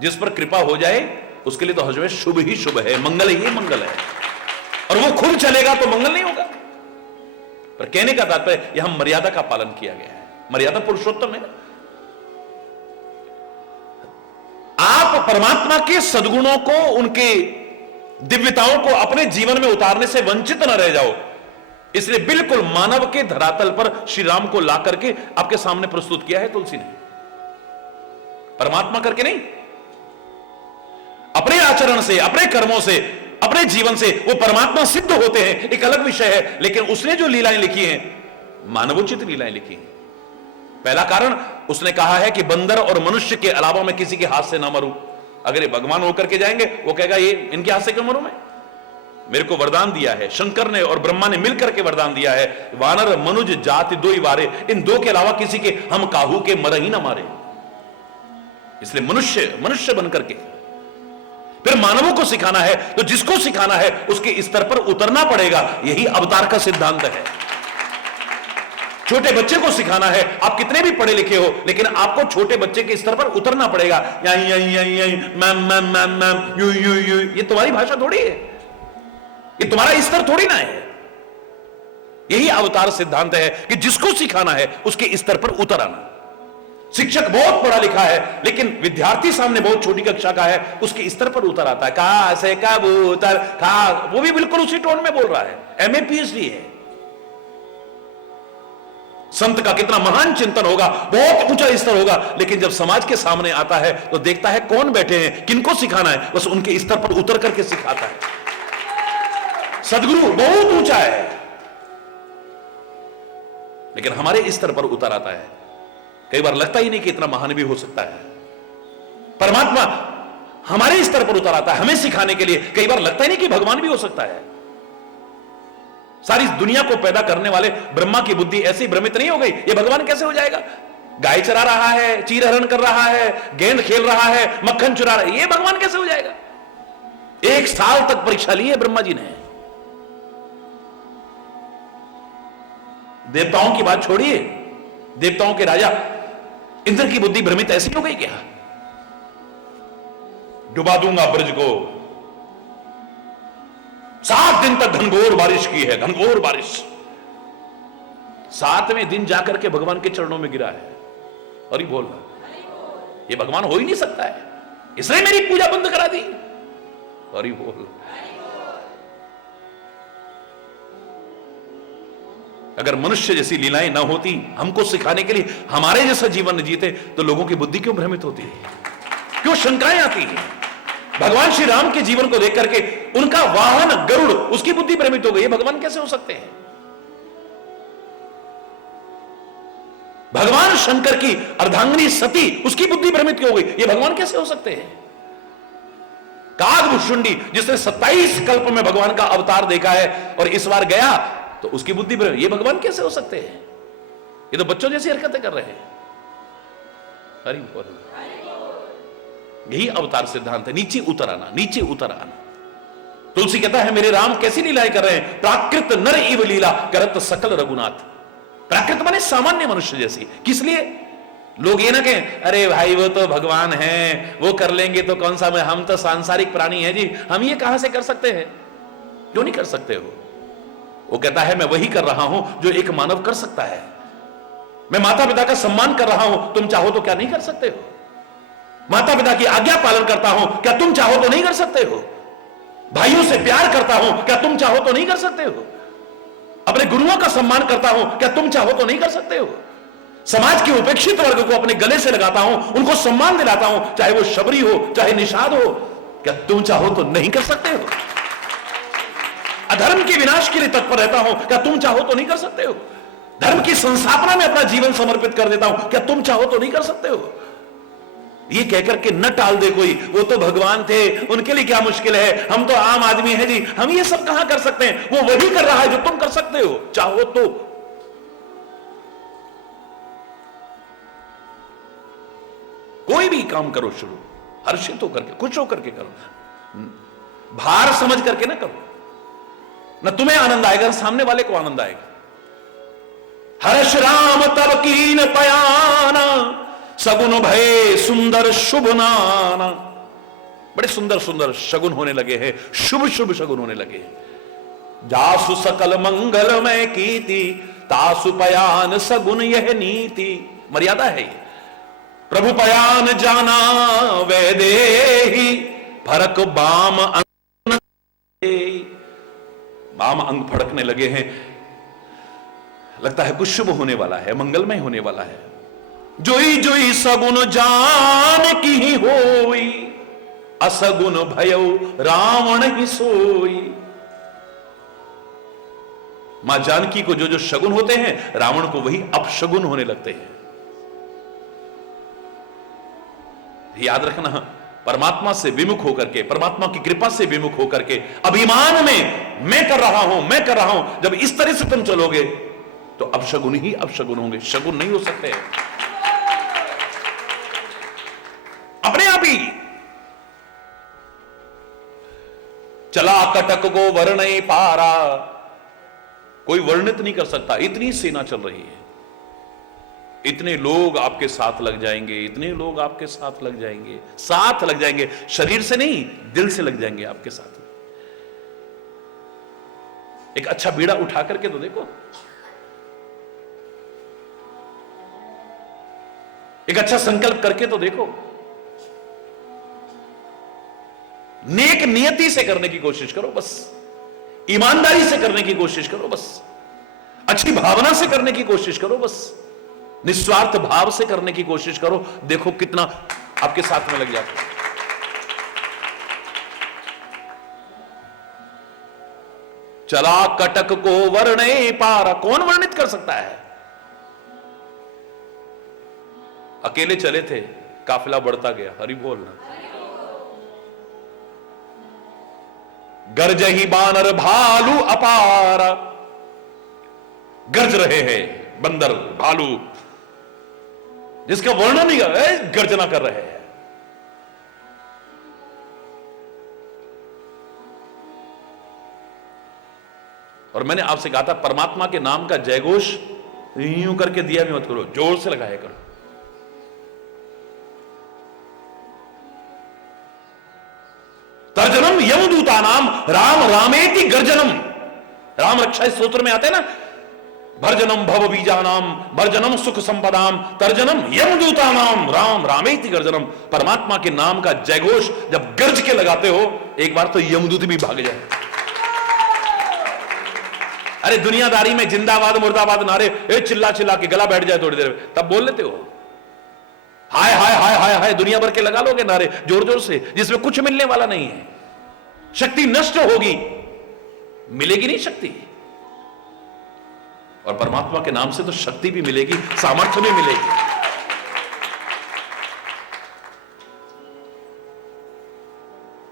जिस पर कृपा हो जाए उसके लिए तो हजमे शुभ ही शुभ है, मंगल ही मंगल है, और वो खुद चलेगा तो मंगल नहीं होगा। पर कहने का तात्पर्य यहां मर्यादा का पालन किया गया है, मर्यादा पुरुषोत्तम है ना। आप परमात्मा के सद्गुणों को, उनके दिव्यताओं को अपने जीवन में उतारने से वंचित न रह जाओ, इसलिए बिल्कुल मानव के धरातल पर श्री राम को ला करके आपके सामने प्रस्तुत किया है तुलसी ने, परमात्मा करके नहीं। अपने आचरण से, अपने कर्मों से, अपने जीवन से वो परमात्मा सिद्ध होते हैं, एक अलग विषय है। लेकिन उसने जो लीलाएं लिखी हैं, मानवोचित लीलाएं लिखी हैं। पहला कारण उसने कहा है कि बंदर और मनुष्य के अलावा मैं किसी के हाथ से ना मरूं। अगर ये भगवान होकर के जाएंगे, वो कहेगा ये इनके हाथ से क्यों मरूं मैं? मेरे को वरदान दिया है, शंकर ने और ब्रह्मा ने मिलकर के वरदान दिया है, वानर मनुज जाति दो ही वारे, इन दो के अलावा किसी के हम काहू के मर ही ना मारे। इसलिए मनुष्य बनकर के फिर मानवों को सिखाना है, तो जिसको सिखाना है उसके स्तर पर उतरना पड़ेगा। यही अवतार का सिद्धांत है। छोटे बच्चे को सिखाना है, आप कितने भी पढ़े लिखे हो, लेकिन आपको छोटे बच्चे के स्तर पर उतरना पड़ेगा। ये तुम्हारी भाषा थोड़ी है, ये तुम्हारा स्तर थोड़ी ना है। यही अवतार सिद्धांत है कि जिसको सिखाना है उसके स्तर पर उतर आना। शिक्षक बहुत पढ़ा लिखा है, लेकिन विद्यार्थी सामने बहुत छोटी कक्षा का है, उसके स्तर पर उतर आता है। कहा से कबूतर खा, वो भी बिल्कुल उसी टोन में बोल रहा है, एमए पीएचडी है। संत का कितना महान चिंतन होगा, बहुत ऊंचा स्तर होगा, लेकिन जब समाज के सामने आता है तो देखता है कौन बैठे हैं, किनको सिखाना है, बस उनके स्तर पर उतर करके सिखाता है। सदगुरु बहुत ऊंचा है, लेकिन हमारे स्तर पर उतर आता है। कई बार लगता ही नहीं कि इतना महान भी हो सकता है। परमात्मा हमारे स्तर पर उतर आता है हमें सिखाने के लिए। कई बार लगता ही नहीं कि भगवान भी हो सकता है। सारी दुनिया को पैदा करने वाले ब्रह्मा की बुद्धि ऐसी भ्रमित नहीं हो गई, ये भगवान कैसे हो जाएगा? गाय चरा रहा है, चीर हरण कर रहा है, गेंद खेल रहा है, मक्खन चुरा रहा है, ये भगवान कैसे हो जाएगा? 1 साल तक परीक्षा ली है ब्रह्मा जी ने। देवताओं की बात छोड़िए, देवताओं के राजा इंद्र की बुद्धि भ्रमित ऐसी हो गई क्या? डुबा दूंगा ब्रज को, 7 दिन तक घनघोर बारिश की है, घनघोर बारिश। 7वें दिन जाकर के भगवान के चरणों में गिरा है और ही बोल रहा, ये भगवान हो ही नहीं सकता है, इसने मेरी पूजा बंद करा दी। और ही बोल, अगर मनुष्य जैसी लीलाएं ना होती हमको सिखाने के लिए, हमारे जैसा जीवन जीते, तो लोगों की बुद्धि क्यों भ्रमित होती है, क्यों शंकाएं आती हैं? भगवान श्री राम के जीवन को देख करके उनका वाहन गरुड़, उसकी बुद्धि भ्रमित हो गई। भगवान कैसे हो सकते हैं? भगवान शंकर की अर्धांगिनी सती, उसकी बुद्धि भ्रमित हो गई। ये भगवान कैसे हो सकते हैं? कागभुषुंडी, जिसने 27 कल्प में भगवान का अवतार देखा है और इस बार गया तो उसकी बुद्धि भ्रमित, ये भगवान कैसे हो सकते हैं? ये तो बच्चों जैसी हरकतें कर रहे हैं। हरि बोल। यही अवतार सिद्धांत है, नीचे उतर आना, नीचे उतर आना। तुलसी कहता है मेरे राम कैसी लीलाएं कर रहे हैं, प्राकृत नर इव लीला करत सकल रघुनाथ। प्राकृत माने सामान्य मनुष्य जैसी। किस लिए? लोग ये ना कहें अरे भाई वो तो भगवान हैं, वो कर लेंगे तो कौन सा, मैं हम तो सांसारिक प्राणी हैं जी, हम ये कहां से कर सकते हैं? क्यों नहीं कर सकते हो? वो कहता है मैं वही कर रहा हूं जो एक मानव कर सकता है। मैं माता पिता का सम्मान कर रहा हूं, तुम चाहो तो क्या नहीं कर सकते हो? माता पिता की आज्ञा पालन करता हूं, क्या तुम चाहो तो नहीं कर सकते हो? भाइयों से प्यार करता हूं, क्या तुम चाहो तो नहीं कर सकते हो? अपने गुरुओं का सम्मान करता हूं, क्या तुम चाहो तो नहीं कर सकते हो? समाज के उपेक्षित वर्ग को अपने गले से लगाता हूं, उनको सम्मान दिलाता हूं, चाहे वो शबरी हो चाहे निषाद हो, क्या तुम चाहो तो नहीं कर सकते हो? अधर्म के विनाश के लिए तत्पर रहता हूं, क्या तुम चाहो तो नहीं कर सकते हो? धर्म की संस्थापना में अपना जीवन समर्पित कर देता हूं, क्या तुम चाहो तो नहीं कर सकते हो? ये कहकर के न टाल दे कोई, वो तो भगवान थे, उनके लिए क्या मुश्किल है, हम तो आम आदमी हैं जी, हम ये सब कहां कर सकते हैं। वो वही कर रहा है जो तुम कर सकते हो, चाहो तो। कोई भी काम करो शुरू हर्षित होकर के, खुश होकर के करो, भार समझ करके ना करो। न तुम्हें आनंद आएगा न सामने वाले को आनंद आएगा। हर्ष राम तब कीन पयाना, सगुन भय सुंदर शुभ नाना। बड़े सुंदर सुंदर शगुन होने लगे हैं, शुभ शुभ शगुन होने लगे हैं। जासु सकल मंगलमय कीति, तासु पयान सगुन यह नीति। मर्यादा है ये। प्रभु पयान जाना वैदेही, फरक बाम अंग, बाम अंग फड़कने लगे हैं। लगता है कुछ शुभ होने वाला है, मंगलमय होने वाला है। जोई जोई सगुन जान की ही होई, असगुन भयो रावण ही सोई। मां जानकी को जो जो शगुन होते हैं, रावण को वही अपशगुन होने लगते हैं। याद रखना, परमात्मा से विमुख होकर के, परमात्मा की कृपा से विमुख होकर के, अभिमान में मैं कर रहा हूं, मैं कर रहा हूं, जब इस तरह से तुम चलोगे तो अपशगुन ही अपशगुन होंगे, शगुन नहीं हो सकते। अपने आप ही चला कटक को वर्णय पारा, कोई वर्णित नहीं कर सकता। इतनी सेना चल रही है, इतने लोग आपके साथ लग जाएंगे, इतने लोग आपके साथ लग जाएंगे, साथ लग जाएंगे, शरीर से नहीं दिल से लग जाएंगे आपके साथ में। एक अच्छा बीड़ा उठा करके तो देखो, एक अच्छा संकल्प करके तो देखो, नेक नियति से करने की कोशिश करो, बस ईमानदारी से करने की कोशिश करो, बस अच्छी भावना से करने की कोशिश करो, बस निस्वार्थ भाव से करने की कोशिश करो। देखो कितना आपके साथ में लग जाता है। चला कटक को वर्णे पारा, कौन वर्णित कर सकता है। अकेले चले थे, काफिला बढ़ता गया, हरि बोलना। गर्ज ही बानर भालू अपारा, गर्ज रहे हैं बंदर भालू, जिसका वर्णन नहीं कर रहे, गर्जना कर रहे हैं। और मैंने आपसे कहा था, परमात्मा के नाम का जयघोष यूं करके दिया भी मत करो, जोर से लगाया करो। तर्जनम यमदूता नाम राम रामेति गर्जनम। राम रक्षा स्तोत्र में आते हैं ना, भर्जनम भव बीजानाम, भर्जनम सुख संपदाम, तर्जनम यमदूता नाम राम रामेति गर्जनम। परमात्मा के नाम का जयघोष जब गर्ज के लगाते हो, एक बार तो यमदूत भी भाग जाए। अरे दुनियादारी में जिंदाबाद मुर्दाबाद नारे चिल्ला चिल्ला के गला बैठ जाए थोड़ी देर में, तब बोल लेते हो। हाय हाय हाय हाय हाय दुनिया भर के लगा लोगे नारे जोर जोर से, जिसमें कुछ मिलने वाला नहीं है। शक्ति नष्ट होगी, मिलेगी नहीं शक्ति। और परमात्मा के नाम से तो शक्ति भी मिलेगी, सामर्थ्य भी मिलेगी।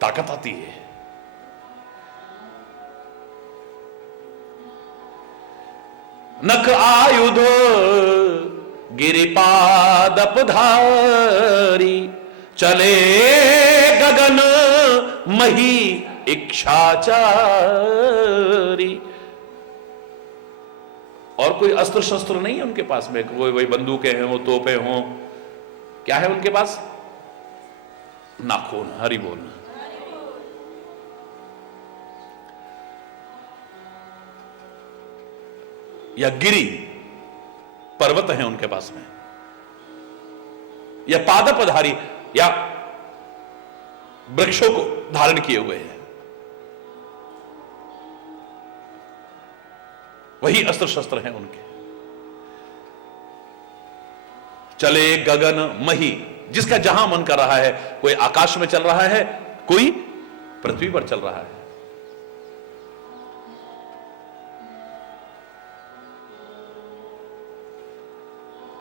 ताकत आती है। नख आयुध गिरिपादप धारी, चले गगन मही इच्छाचारी। और कोई अस्त्र शस्त्र नहीं है उनके पास में, कोई वही बंदूकें हैं, वो तोपे हों, क्या है उनके पास? नाखून। हरि बोल। या गिरी पर्वत है उनके पास में, या पादपधारी, या वृक्षों को धारण किए हुए हैं। वही अस्त्र शस्त्र हैं उनके। चले गगन मही, जिसका जहां मन कर रहा है, कोई आकाश में चल रहा है, कोई पृथ्वी पर चल रहा है।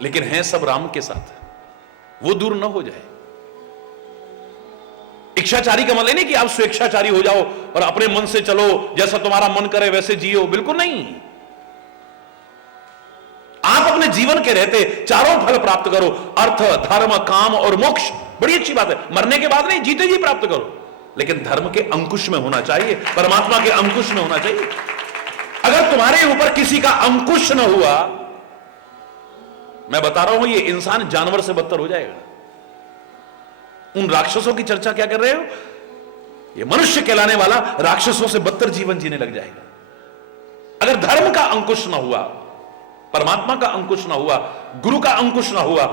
लेकिन हैं सब राम के साथ, वो दूर न हो जाए। इच्छाचारी का मतलब नहीं कि आप स्वेच्छाचारी हो जाओ और अपने मन से चलो, जैसा तुम्हारा मन करे वैसे जियो, बिल्कुल नहीं। आप अपने जीवन के रहते चारों फल प्राप्त करो, अर्थ, धर्म, काम और मोक्ष। बड़ी अच्छी बात है, मरने के बाद नहीं, जीते जी प्राप्त करो, लेकिन धर्म के अंकुश में होना चाहिए, परमात्मा के अंकुश में होना चाहिए। अगर तुम्हारे ऊपर किसी का अंकुश न हुआ, मैं बता रहा हूं, ये इंसान जानवर से बदतर हो जाएगा। उन राक्षसों की चर्चा क्या कर रहे हो? ये मनुष्य कहलाने वाला राक्षसों से बदतर जीवन जीने लग जाएगा। अगर धर्म का अंकुश ना हुआ, परमात्मा का अंकुश ना हुआ, गुरु का अंकुश ना हुआ,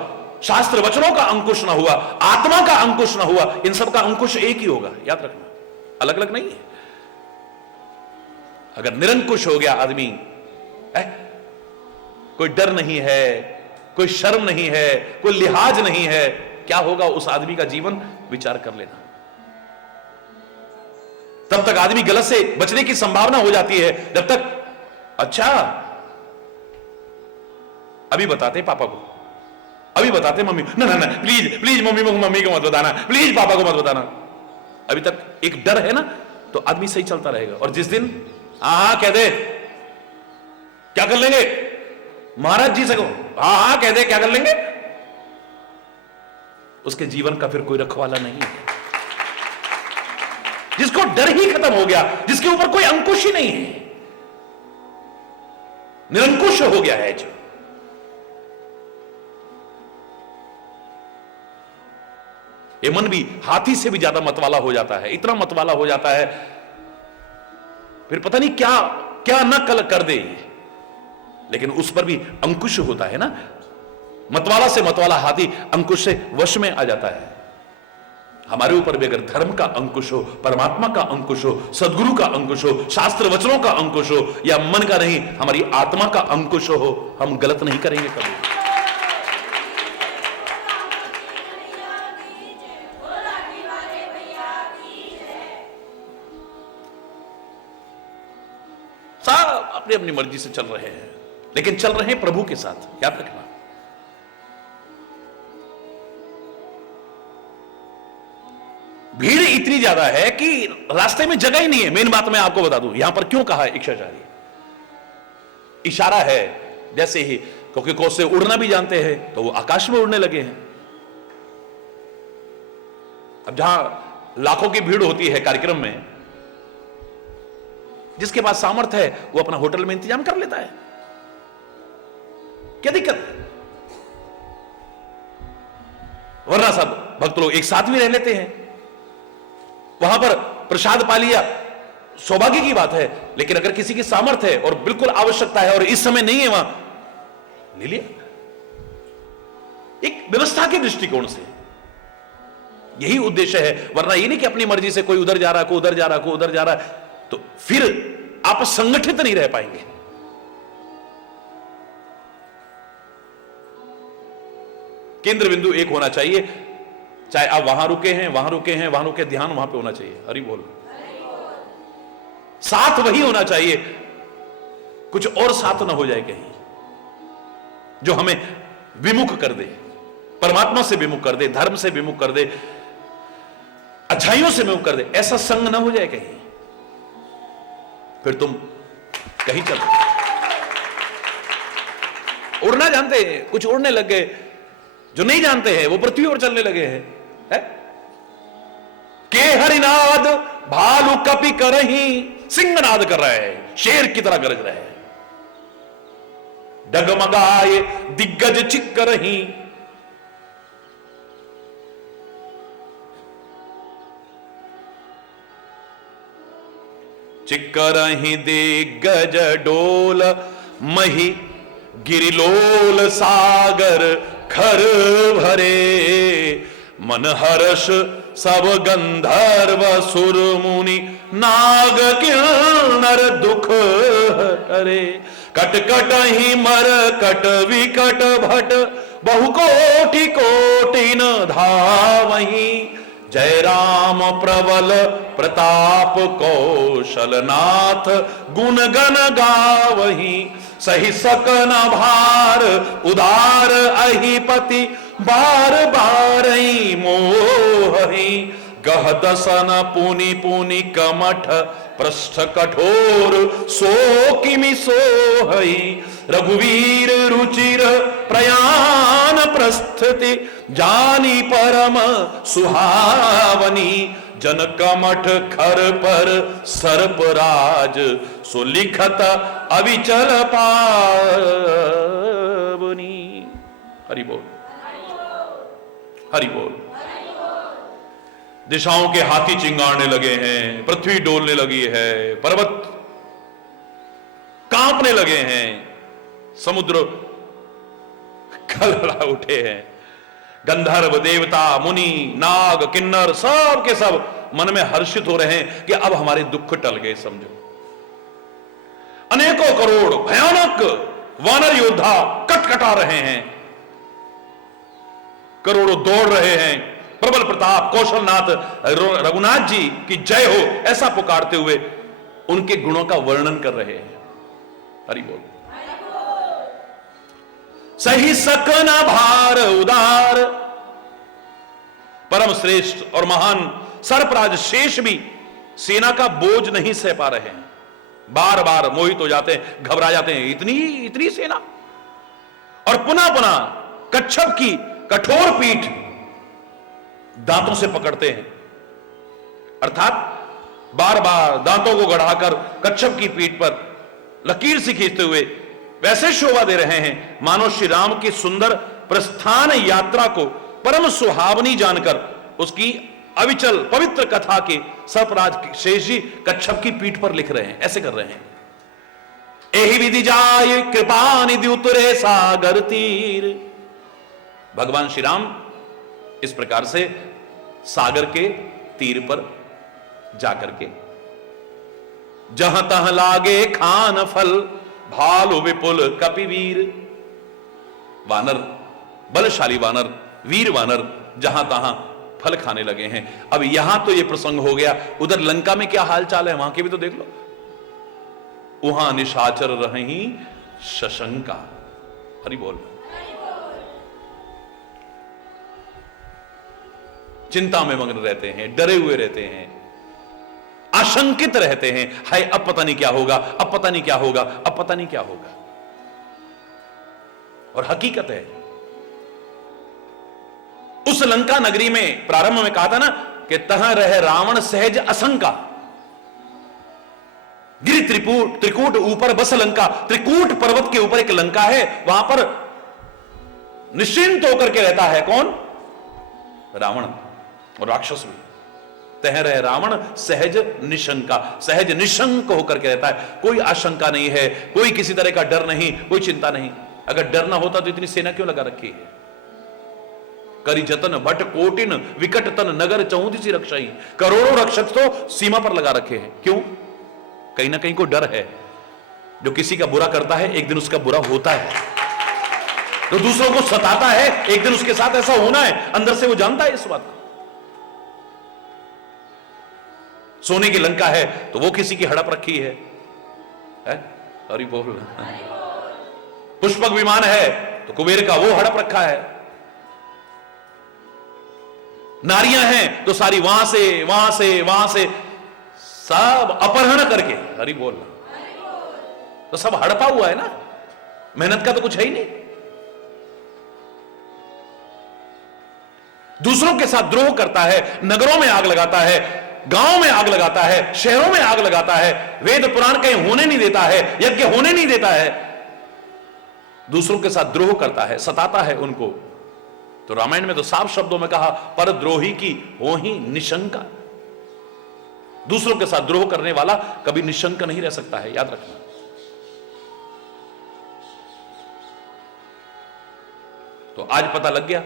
शास्त्र वचनों का अंकुश ना हुआ, आत्मा का अंकुश ना हुआ, इन सब का अंकुश एक ही होगा, याद रखना, अलग अलग नहीं है। अगर निरंकुश हो गया आदमी, कोई डर नहीं है, कोई शर्म नहीं है, कोई लिहाज नहीं है, क्या होगा उस आदमी का जीवन, विचार कर लेना। तब तक आदमी गलत से बचने की संभावना हो जाती है, जब तक अच्छा अभी बताते पापा को, अभी बताते मम्मी, ना ना ना प्लीज प्लीज मम्मी को मत बताना, प्लीज पापा को मत बताना। अभी तक एक डर है ना, तो आदमी सही चलता रहेगा। और जिस दिन हाँ कह दे, क्या कर लेंगे महाराज जी से, हाँ हाँ कह दे क्या कर लेंगे, उसके जीवन का फिर कोई रखवाला नहीं है। जिसको डर ही खत्म हो गया, जिसके ऊपर कोई अंकुश ही नहीं है, निरंकुश हो गया है जो, ये मन भी हाथी से भी ज्यादा मतवाला हो जाता है, इतना मतवाला हो जाता है, फिर पता नहीं क्या क्या न कल कर दे। लेकिन उस पर भी अंकुश होता है ना, मतवाला से मतवाला हाथी अंकुश से वश में आ जाता है। हमारे ऊपर भी अगर धर्म का अंकुश हो, परमात्मा का अंकुश हो, सदगुरु का अंकुश हो, शास्त्र वचनों का अंकुश हो, या मन का नहीं, हमारी आत्मा का अंकुश हो, हम गलत नहीं करेंगे कभी। सब अपनी अपनी मर्जी से चल रहे हैं, लेकिन चल रहे हैं प्रभु के साथ, याद रखना। भीड़ इतनी ज्यादा है कि रास्ते में जगह ही नहीं है। मेन बात मैं आपको बता दूं, यहां पर क्यों कहा है इच्छाचारी, इशारा है जैसे ही, क्योंकि कौन से उड़ना भी जानते हैं तो वो आकाश में उड़ने लगे हैं। अब जहां लाखों की भीड़ होती है कार्यक्रम में, जिसके पास सामर्थ्य है वो अपना होटल में इंतजाम कर लेता है, क्या दिक्कत है? वरना सब भक्त लोग एक साथ भी रह लेते हैं, वहां पर प्रसाद पा लिया, सौभाग्य की बात है। लेकिन अगर किसी की सामर्थ्य है और बिल्कुल आवश्यकता है और इस समय नहीं है, वहां ले लिया। एक व्यवस्था के दृष्टिकोण से यही उद्देश्य है, वरना ये नहीं कि अपनी मर्जी से कोई उधर जा रहा है, कोई उधर जा रहा है, कोई उधर जा रहा है, तो फिर आप संगठित नहीं रह पाएंगे। केंद्र बिंदु एक होना चाहिए, चाहे आप वहां रुके हैं, वहां रुके हैं, वहां रुके, ध्यान वहां पे होना चाहिए। हरि बोल। साथ वही होना चाहिए, कुछ और साथ ना हो जाए कहीं जो हमें विमुख कर दे, परमात्मा से विमुख कर दे, धर्म से विमुख कर दे, अच्छाइयों से विमुख कर दे। ऐसा संग ना हो जाए कहीं, फिर तुम कहीं चल। उड़ना जानते हैं, कुछ उड़ने लग गए, जो नहीं जानते हैं वो पृथ्वी और चलने लगे हैं। के हरिनाद भालू कपि करही, सिंहनाद कर रहे हैं, शेर की तरह गरज रहे हैं। डगमगाए दिग्गज चिक करही, चिक्करही दिग्गज डोल मही, गिरिलोल सागर खर भरे। मन हर्ष सब गंधर्व सुर मुनि, नाग किन्नर दुख हरे। कट कट ही मर कट विकट भट, बहु कोटि कोटि न धावही। जय राम प्रबल प्रताप कौशलनाथ, गुण गण गावही। सही सकन भार उदार अहिपति, बार बार मोहि। गहदसन पुनि पुनि कमठ पृष्ठ कठोर सो किमि सोहई रघुवीर रुचिर प्रयाण प्रस्थिति जानी परम सुहावनी जन कमठ खर पर सर्पराज सो लिखत अविचल पावनी। हरि बोल, हरि बोल। दिशाओं के हाथी चिंगारने लगे हैं, पृथ्वी डोलने लगी है, पर्वत कांपने लगे हैं, समुद्र खलबला उठे हैं। गंधर्व, देवता, मुनि, नाग, किन्नर सब के सब मन में हर्षित हो रहे हैं कि अब हमारे दुख टल गए। समझो, अनेकों करोड़ भयानक वानर योद्धा कटकटा रहे हैं, करोड़ों दौड़ रहे हैं, प्रबल प्रताप कौशलनाथ रघुनाथ जी की जय हो ऐसा पुकारते हुए उनके गुणों का वर्णन कर रहे हैं। हरि बोल। सही सकना भार उदार, परम श्रेष्ठ और महान सर्पराज शेष भी सेना का बोझ नहीं सह पा रहे हैं, बार बार मोहित हो जाते हैं, घबरा जाते हैं, इतनी सेना। और पुनः पुनः कच्छप की कठोर पीठ दांतों से पकड़ते हैं, अर्थात बार बार दांतों को गढ़ाकर कच्छप की पीठ पर लकीर से खींचते हुए वैसे शोभा दे रहे हैं मानो श्री राम की सुंदर प्रस्थान यात्रा को परम सुहावनी जानकर उसकी अविचल पवित्र कथा के सर्पराज शेष जी कच्छप की पीठ पर लिख रहे हैं, ऐसे कर रहे हैं। एहि विधि जाय कृपा निधि उतरे सागर तीर। भगवान श्री राम इस प्रकार से सागर के तीर पर जाकर के जहां तहां लागे खान फल भालु विपुल कपिवीर। वानर, बलशाली वानर, वीर वानर जहां तहां फल खाने लगे हैं। अब यहां तो यह प्रसंग हो गया, उधर लंका में क्या हालचाल है वहां के भी तो देख लो। वहां निशाचर रही शशंका। हरि बोल। चिंता में मग्न रहते हैं, डरे हुए रहते हैं, आशंकित रहते हैं। हाय अब पता नहीं क्या होगा, अब पता नहीं क्या होगा, अब पता नहीं क्या होगा। और हकीकत है उस लंका नगरी में प्रारंभ में कहा था ना कि तह रहे रावण सहज असंका। गिरि त्रिकूट ऊपर बस लंका। त्रिकूट पर्वत के ऊपर एक लंका है, वहां पर निश्चिंत होकर के रहता है कौन? रावण और राक्षस भी। तह रहे रावण सहज निशंका, सहज निशंक होकर के रहता है। कोई आशंका नहीं है, कोई किसी तरह का डर नहीं, कोई चिंता नहीं। अगर डर ना होता तो इतनी सेना क्यों लगा रखी है? करी जतन भट कोटिन विकट तन नगर चौंतीसी रक्षाई। करोड़ों रक्षक तो सीमा पर लगा रखे हैं। क्यों? कहीं ना कहीं को डर है। जो किसी का बुरा करता है एक दिन उसका बुरा होता है, जो दूसरों को सताता है एक दिन उसके साथ ऐसा होना है। अंदर से वो जानता है इस बात को। सोने की लंका है तो वो किसी की हड़प रखी है? अरे बोल। पुष्पक विमान है तो कुबेर का वो हड़प रखा है। नारियां हैं तो सारी वहां से वहां से वहां से सब अपहरण करके, हरि बोल, तो सब हड़पा हुआ है ना। मेहनत का तो कुछ है ही नहीं। दूसरों के साथ द्रोह करता है, नगरों में आग लगाता है, गांव में आग लगाता है, शहरों में आग लगाता है, वेद पुराण कहीं होने नहीं देता है, यज्ञ होने नहीं देता है, दूसरों के साथ द्रोह करता है, सताता है उनको। तो रामायण में तो साफ शब्दों में कहा पर द्रोही की हो ही निशंका। दूसरों के साथ द्रोह करने वाला कभी निशंक नहीं रह सकता है, याद रखना। तो आज पता लग गया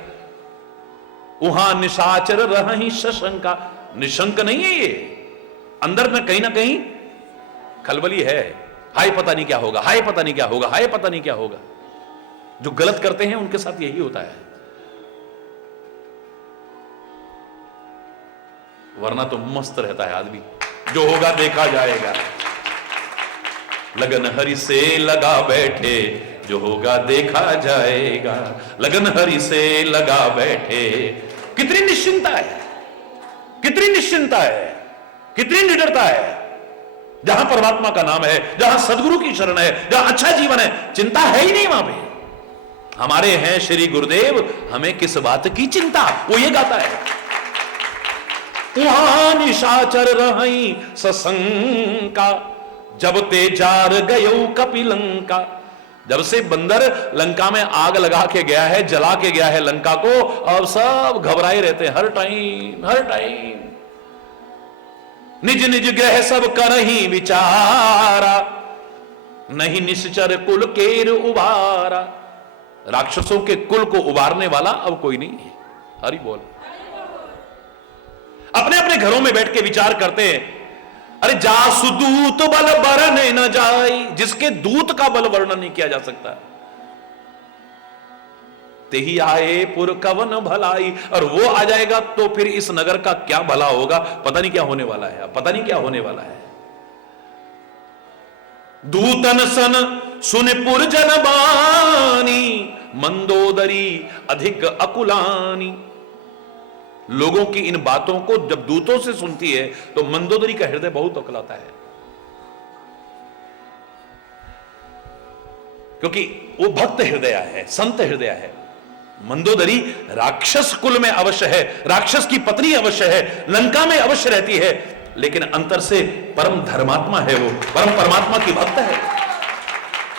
वहां निशाचर रही शशंका। निशंक नहीं है ये, अंदर में कहीं ना कहीं खलबली है। हाय पता नहीं क्या होगा, हाय पता नहीं क्या होगा, हाय पता नहीं क्या होगा। जो गलत करते हैं उनके साथ यही होता है, वरना तो मस्त रहता है आदमी। जो होगा देखा जाएगा। लगन हरि से लगा बैठे, जो होगा देखा जाएगा। लगन हरि से लगा बैठे। कितनी निश्चिंता है, कितनी निश्चिंता है, कितनी निडरता है। जहां परमात्मा का नाम है, जहां सदगुरु की शरण है, जहां अच्छा जीवन है, चिंता है ही नहीं वहां पे। हमारे हैं श्री गुरुदेव, हमें किस बात की चिंता, वो ये गाता है। वहां निशाचर रही ससंका, जब ते जार गयो कपिलंका। जब से बंदर लंका में आग लगा के गया है, जला के गया है लंका को, अब सब घबराए रहते हैं हर टाइम। निज निज ग्रह सब करही विचारा, नहीं निश्चर कुल केर उबारा। राक्षसों के कुल को उबारने वाला अब कोई नहीं है। हरि बोल। अपने अपने घरों में बैठ के विचार करते हैं, अरे जासु दूत बल बरन न जाई, जिसके दूत का बल वर्णन नहीं किया जा सकता। तेही आए पुर कवन भलाई, और वो आ जाएगा तो फिर इस नगर का क्या भला होगा, पता नहीं क्या होने वाला है, पता नहीं क्या होने वाला है। दूतन सन सुन पुर जनबानी, मंदोदरी अधिक अकुलानी। लोगों की इन बातों को जब दूतों से सुनती है तो मंदोदरी का हृदय बहुत अकलाता है, क्योंकि वो भक्त हृदय है, संत हृदय है। मंदोदरी राक्षस कुल में अवश्य है, राक्षस की पत्नी अवश्य है, लंका में अवश्य रहती है, लेकिन अंतर से परम धर्मात्मा है, वो परम परमात्मा की भक्त है।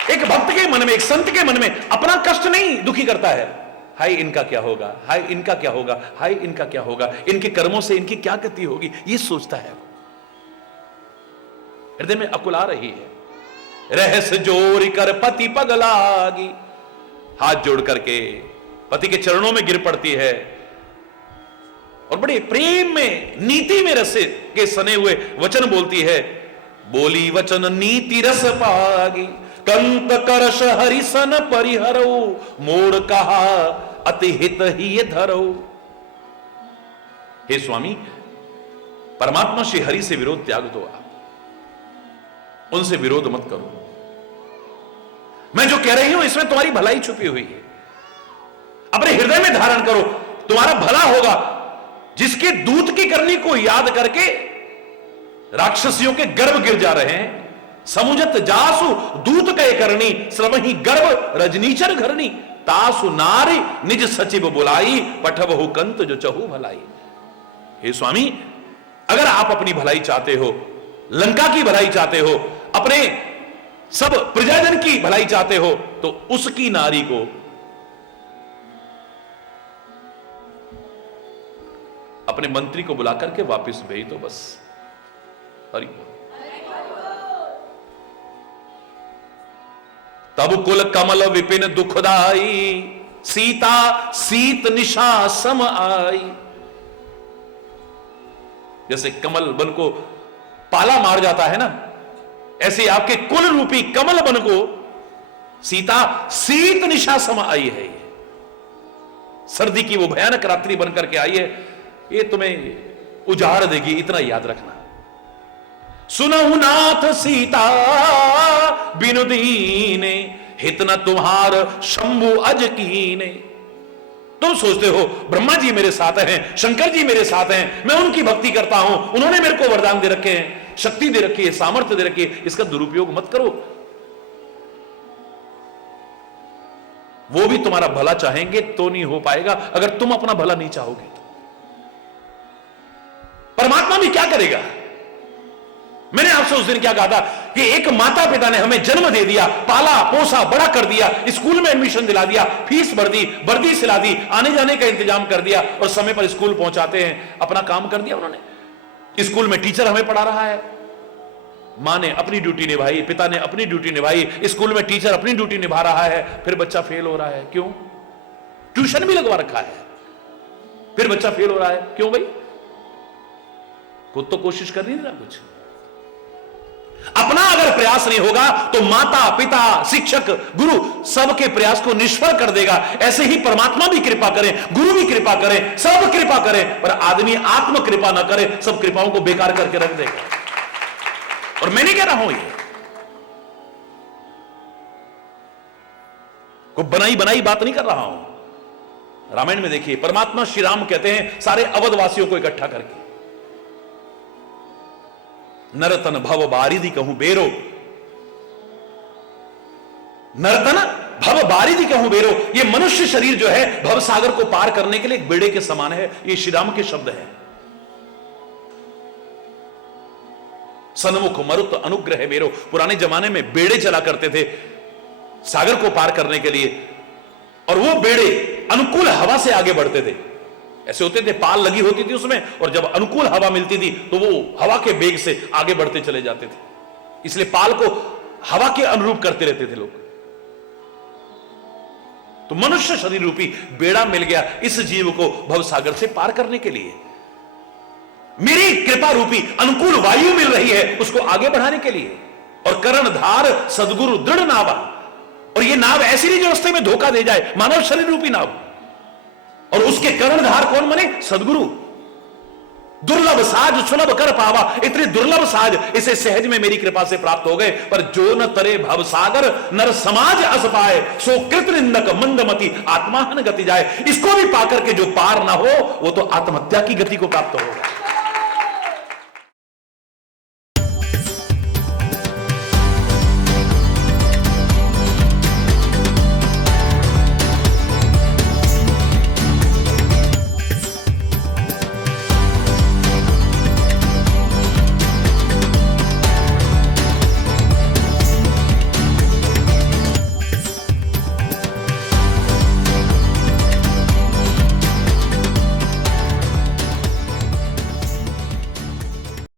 एक भक्त के मन में, एक संत के मन में अपना कष्ट नहीं दुखी करता है, हाय इनका क्या होगा, हाय इनका क्या होगा, हाय इनका क्या होगा, इनके कर्मों से इनकी क्या गति होगी, ये सोचता है। हृदय में अकुला रही है। रहस्य जोर कर पति पगलागी, हाथ जोड़ करके पति के चरणों में गिर पड़ती है और बड़े प्रेम में, नीति में रस के सने हुए वचन बोलती है। बोली वचन नीति रस पागी, कंत करश हरिसन परिहरो, मोड़ कहा अति हित ही धरो। हे स्वामी, परमात्मा श्री हरि से विरोध त्याग दो, आप उनसे विरोध मत करो। मैं जो कह रही हूं इसमें तुम्हारी भलाई छुपी हुई है, अपने हृदय में धारण करो, तुम्हारा भला होगा। जिसके दूत की करनी को याद करके राक्षसियों के गर्भ गिर जा रहे हैं। समुजत जासु दूत कहे करनी, श्रवही गर्भ रजनीचर घरनी, तासु नारी निज सचिव बुलाई, पठबहु कंत जो चहु भलाई। हे स्वामी, अगर आप अपनी भलाई चाहते हो, लंका की भलाई चाहते हो, अपने सब प्रजाजन की भलाई चाहते हो, तो उसकी नारी को अपने मंत्री को बुलाकर के वापस भेज दो, बस। हरि बोल। तब कुल कमल विपिन दुखदाई, सीता सीत निशा सम आई। जैसे कमल बन को पाला मार जाता है ना, ऐसे आपके कुल रूपी कमल बन को सीता सीत निशा सम आई है। सर्दी की वो भयानक रात्रि बनकर के आई है, ये तुम्हें उजाड़ देगी, इतना याद रखना। सुनहु नाथ सीता बिनु दीने, हित न तुम्हार शंभु अज कीने। तुम सोचते हो ब्रह्मा जी मेरे साथ हैं, शंकर जी मेरे साथ हैं, मैं उनकी भक्ति करता हूं, उन्होंने मेरे को वरदान दे रखे हैं, शक्ति दे रखी है, सामर्थ्य दे रखी है, इसका दुरुपयोग मत करो। वो भी तुम्हारा भला चाहेंगे तो नहीं हो पाएगा, अगर तुम अपना भला नहीं चाहोगे तो। परमात्मा भी क्या करेगा? मैंने आपसे उस दिन क्या कहा था कि एक माता पिता ने हमें जन्म दे दिया, पाला पोसा बड़ा कर दिया, स्कूल में एडमिशन दिला दिया, फीस भर दी, वर्दी सिला दी, आने जाने का इंतजाम कर दिया और समय पर स्कूल पहुंचाते हैं, अपना काम कर दिया उन्होंने। स्कूल में टीचर हमें पढ़ा रहा है, मां ने अपनी ड्यूटी निभाई, पिता ने अपनी ड्यूटी निभाई, स्कूल में टीचर अपनी ड्यूटी निभा रहा है, फिर बच्चा फेल हो रहा है। क्यों? ट्यूशन भी लगवा रखा है, फिर बच्चा फेल हो रहा है। क्यों भाई? खुद तो कोशिश कर नहीं रहा कुछ। अपना अगर प्रयास नहीं होगा तो माता पिता शिक्षक गुरु सबके प्रयास को निष्फल कर देगा। ऐसे ही परमात्मा भी कृपा करें, गुरु भी कृपा करें, सब कृपा करें, पर आदमी आत्म कृपा ना करे, सब कृपाओं को बेकार करके रख देगा। और मैं नहीं कह रहा हूं ये को बनाई बनाई बात नहीं कर रहा हूं। रामायण में देखिए, परमात्मा श्री राम कहते हैं सारे अवध वासियों को इकट्ठा करके, नरतन भव बारिधि कहूं बेरो, नरतन भव बारिधि कहूं बेरो। ये मनुष्य शरीर जो है भव सागर को पार करने के लिए एक बेड़े के समान है। ये श्री राम के शब्द हैं। सन्मुख मरुत अनुग्रह मेरो। पुराने जमाने में बेड़े चला करते थे सागर को पार करने के लिए, और वो बेड़े अनुकूल हवा से आगे बढ़ते थे। ऐसे होते थे, पाल लगी होती थी उसमें, और जब अनुकूल हवा मिलती थी तो वो हवा के वेग से आगे बढ़ते चले जाते थे। इसलिए पाल को हवा के अनुरूप करते रहते थे लोग। तो मनुष्य शरीर रूपी बेड़ा मिल गया इस जीव को भव सागर से पार करने के लिए। मेरी कृपा रूपी अनुकूल वायु मिल रही है उसको आगे बढ़ाने के लिए। और कर्णधार सदगुरु दृढ़ नावा, और ये नाव ऐसी नहीं जो रास्ते में धोखा दे जाए, मानव शरीर रूपी नाव, और उसके कर्णधार कौन बने? सदगुरु। दुर्लभ साज सुलभ कर पावा, इतने दुर्लभ साज इसे सहज में मेरी कृपा से प्राप्त हो गए। पर जो न तरे भव सागर नर समाज अस पाए, सो कृत निंदक मंदमति आत्माहन गति जाए। इसको भी पाकर के जो पार ना हो वो तो आत्महत्या की गति को प्राप्त होगा।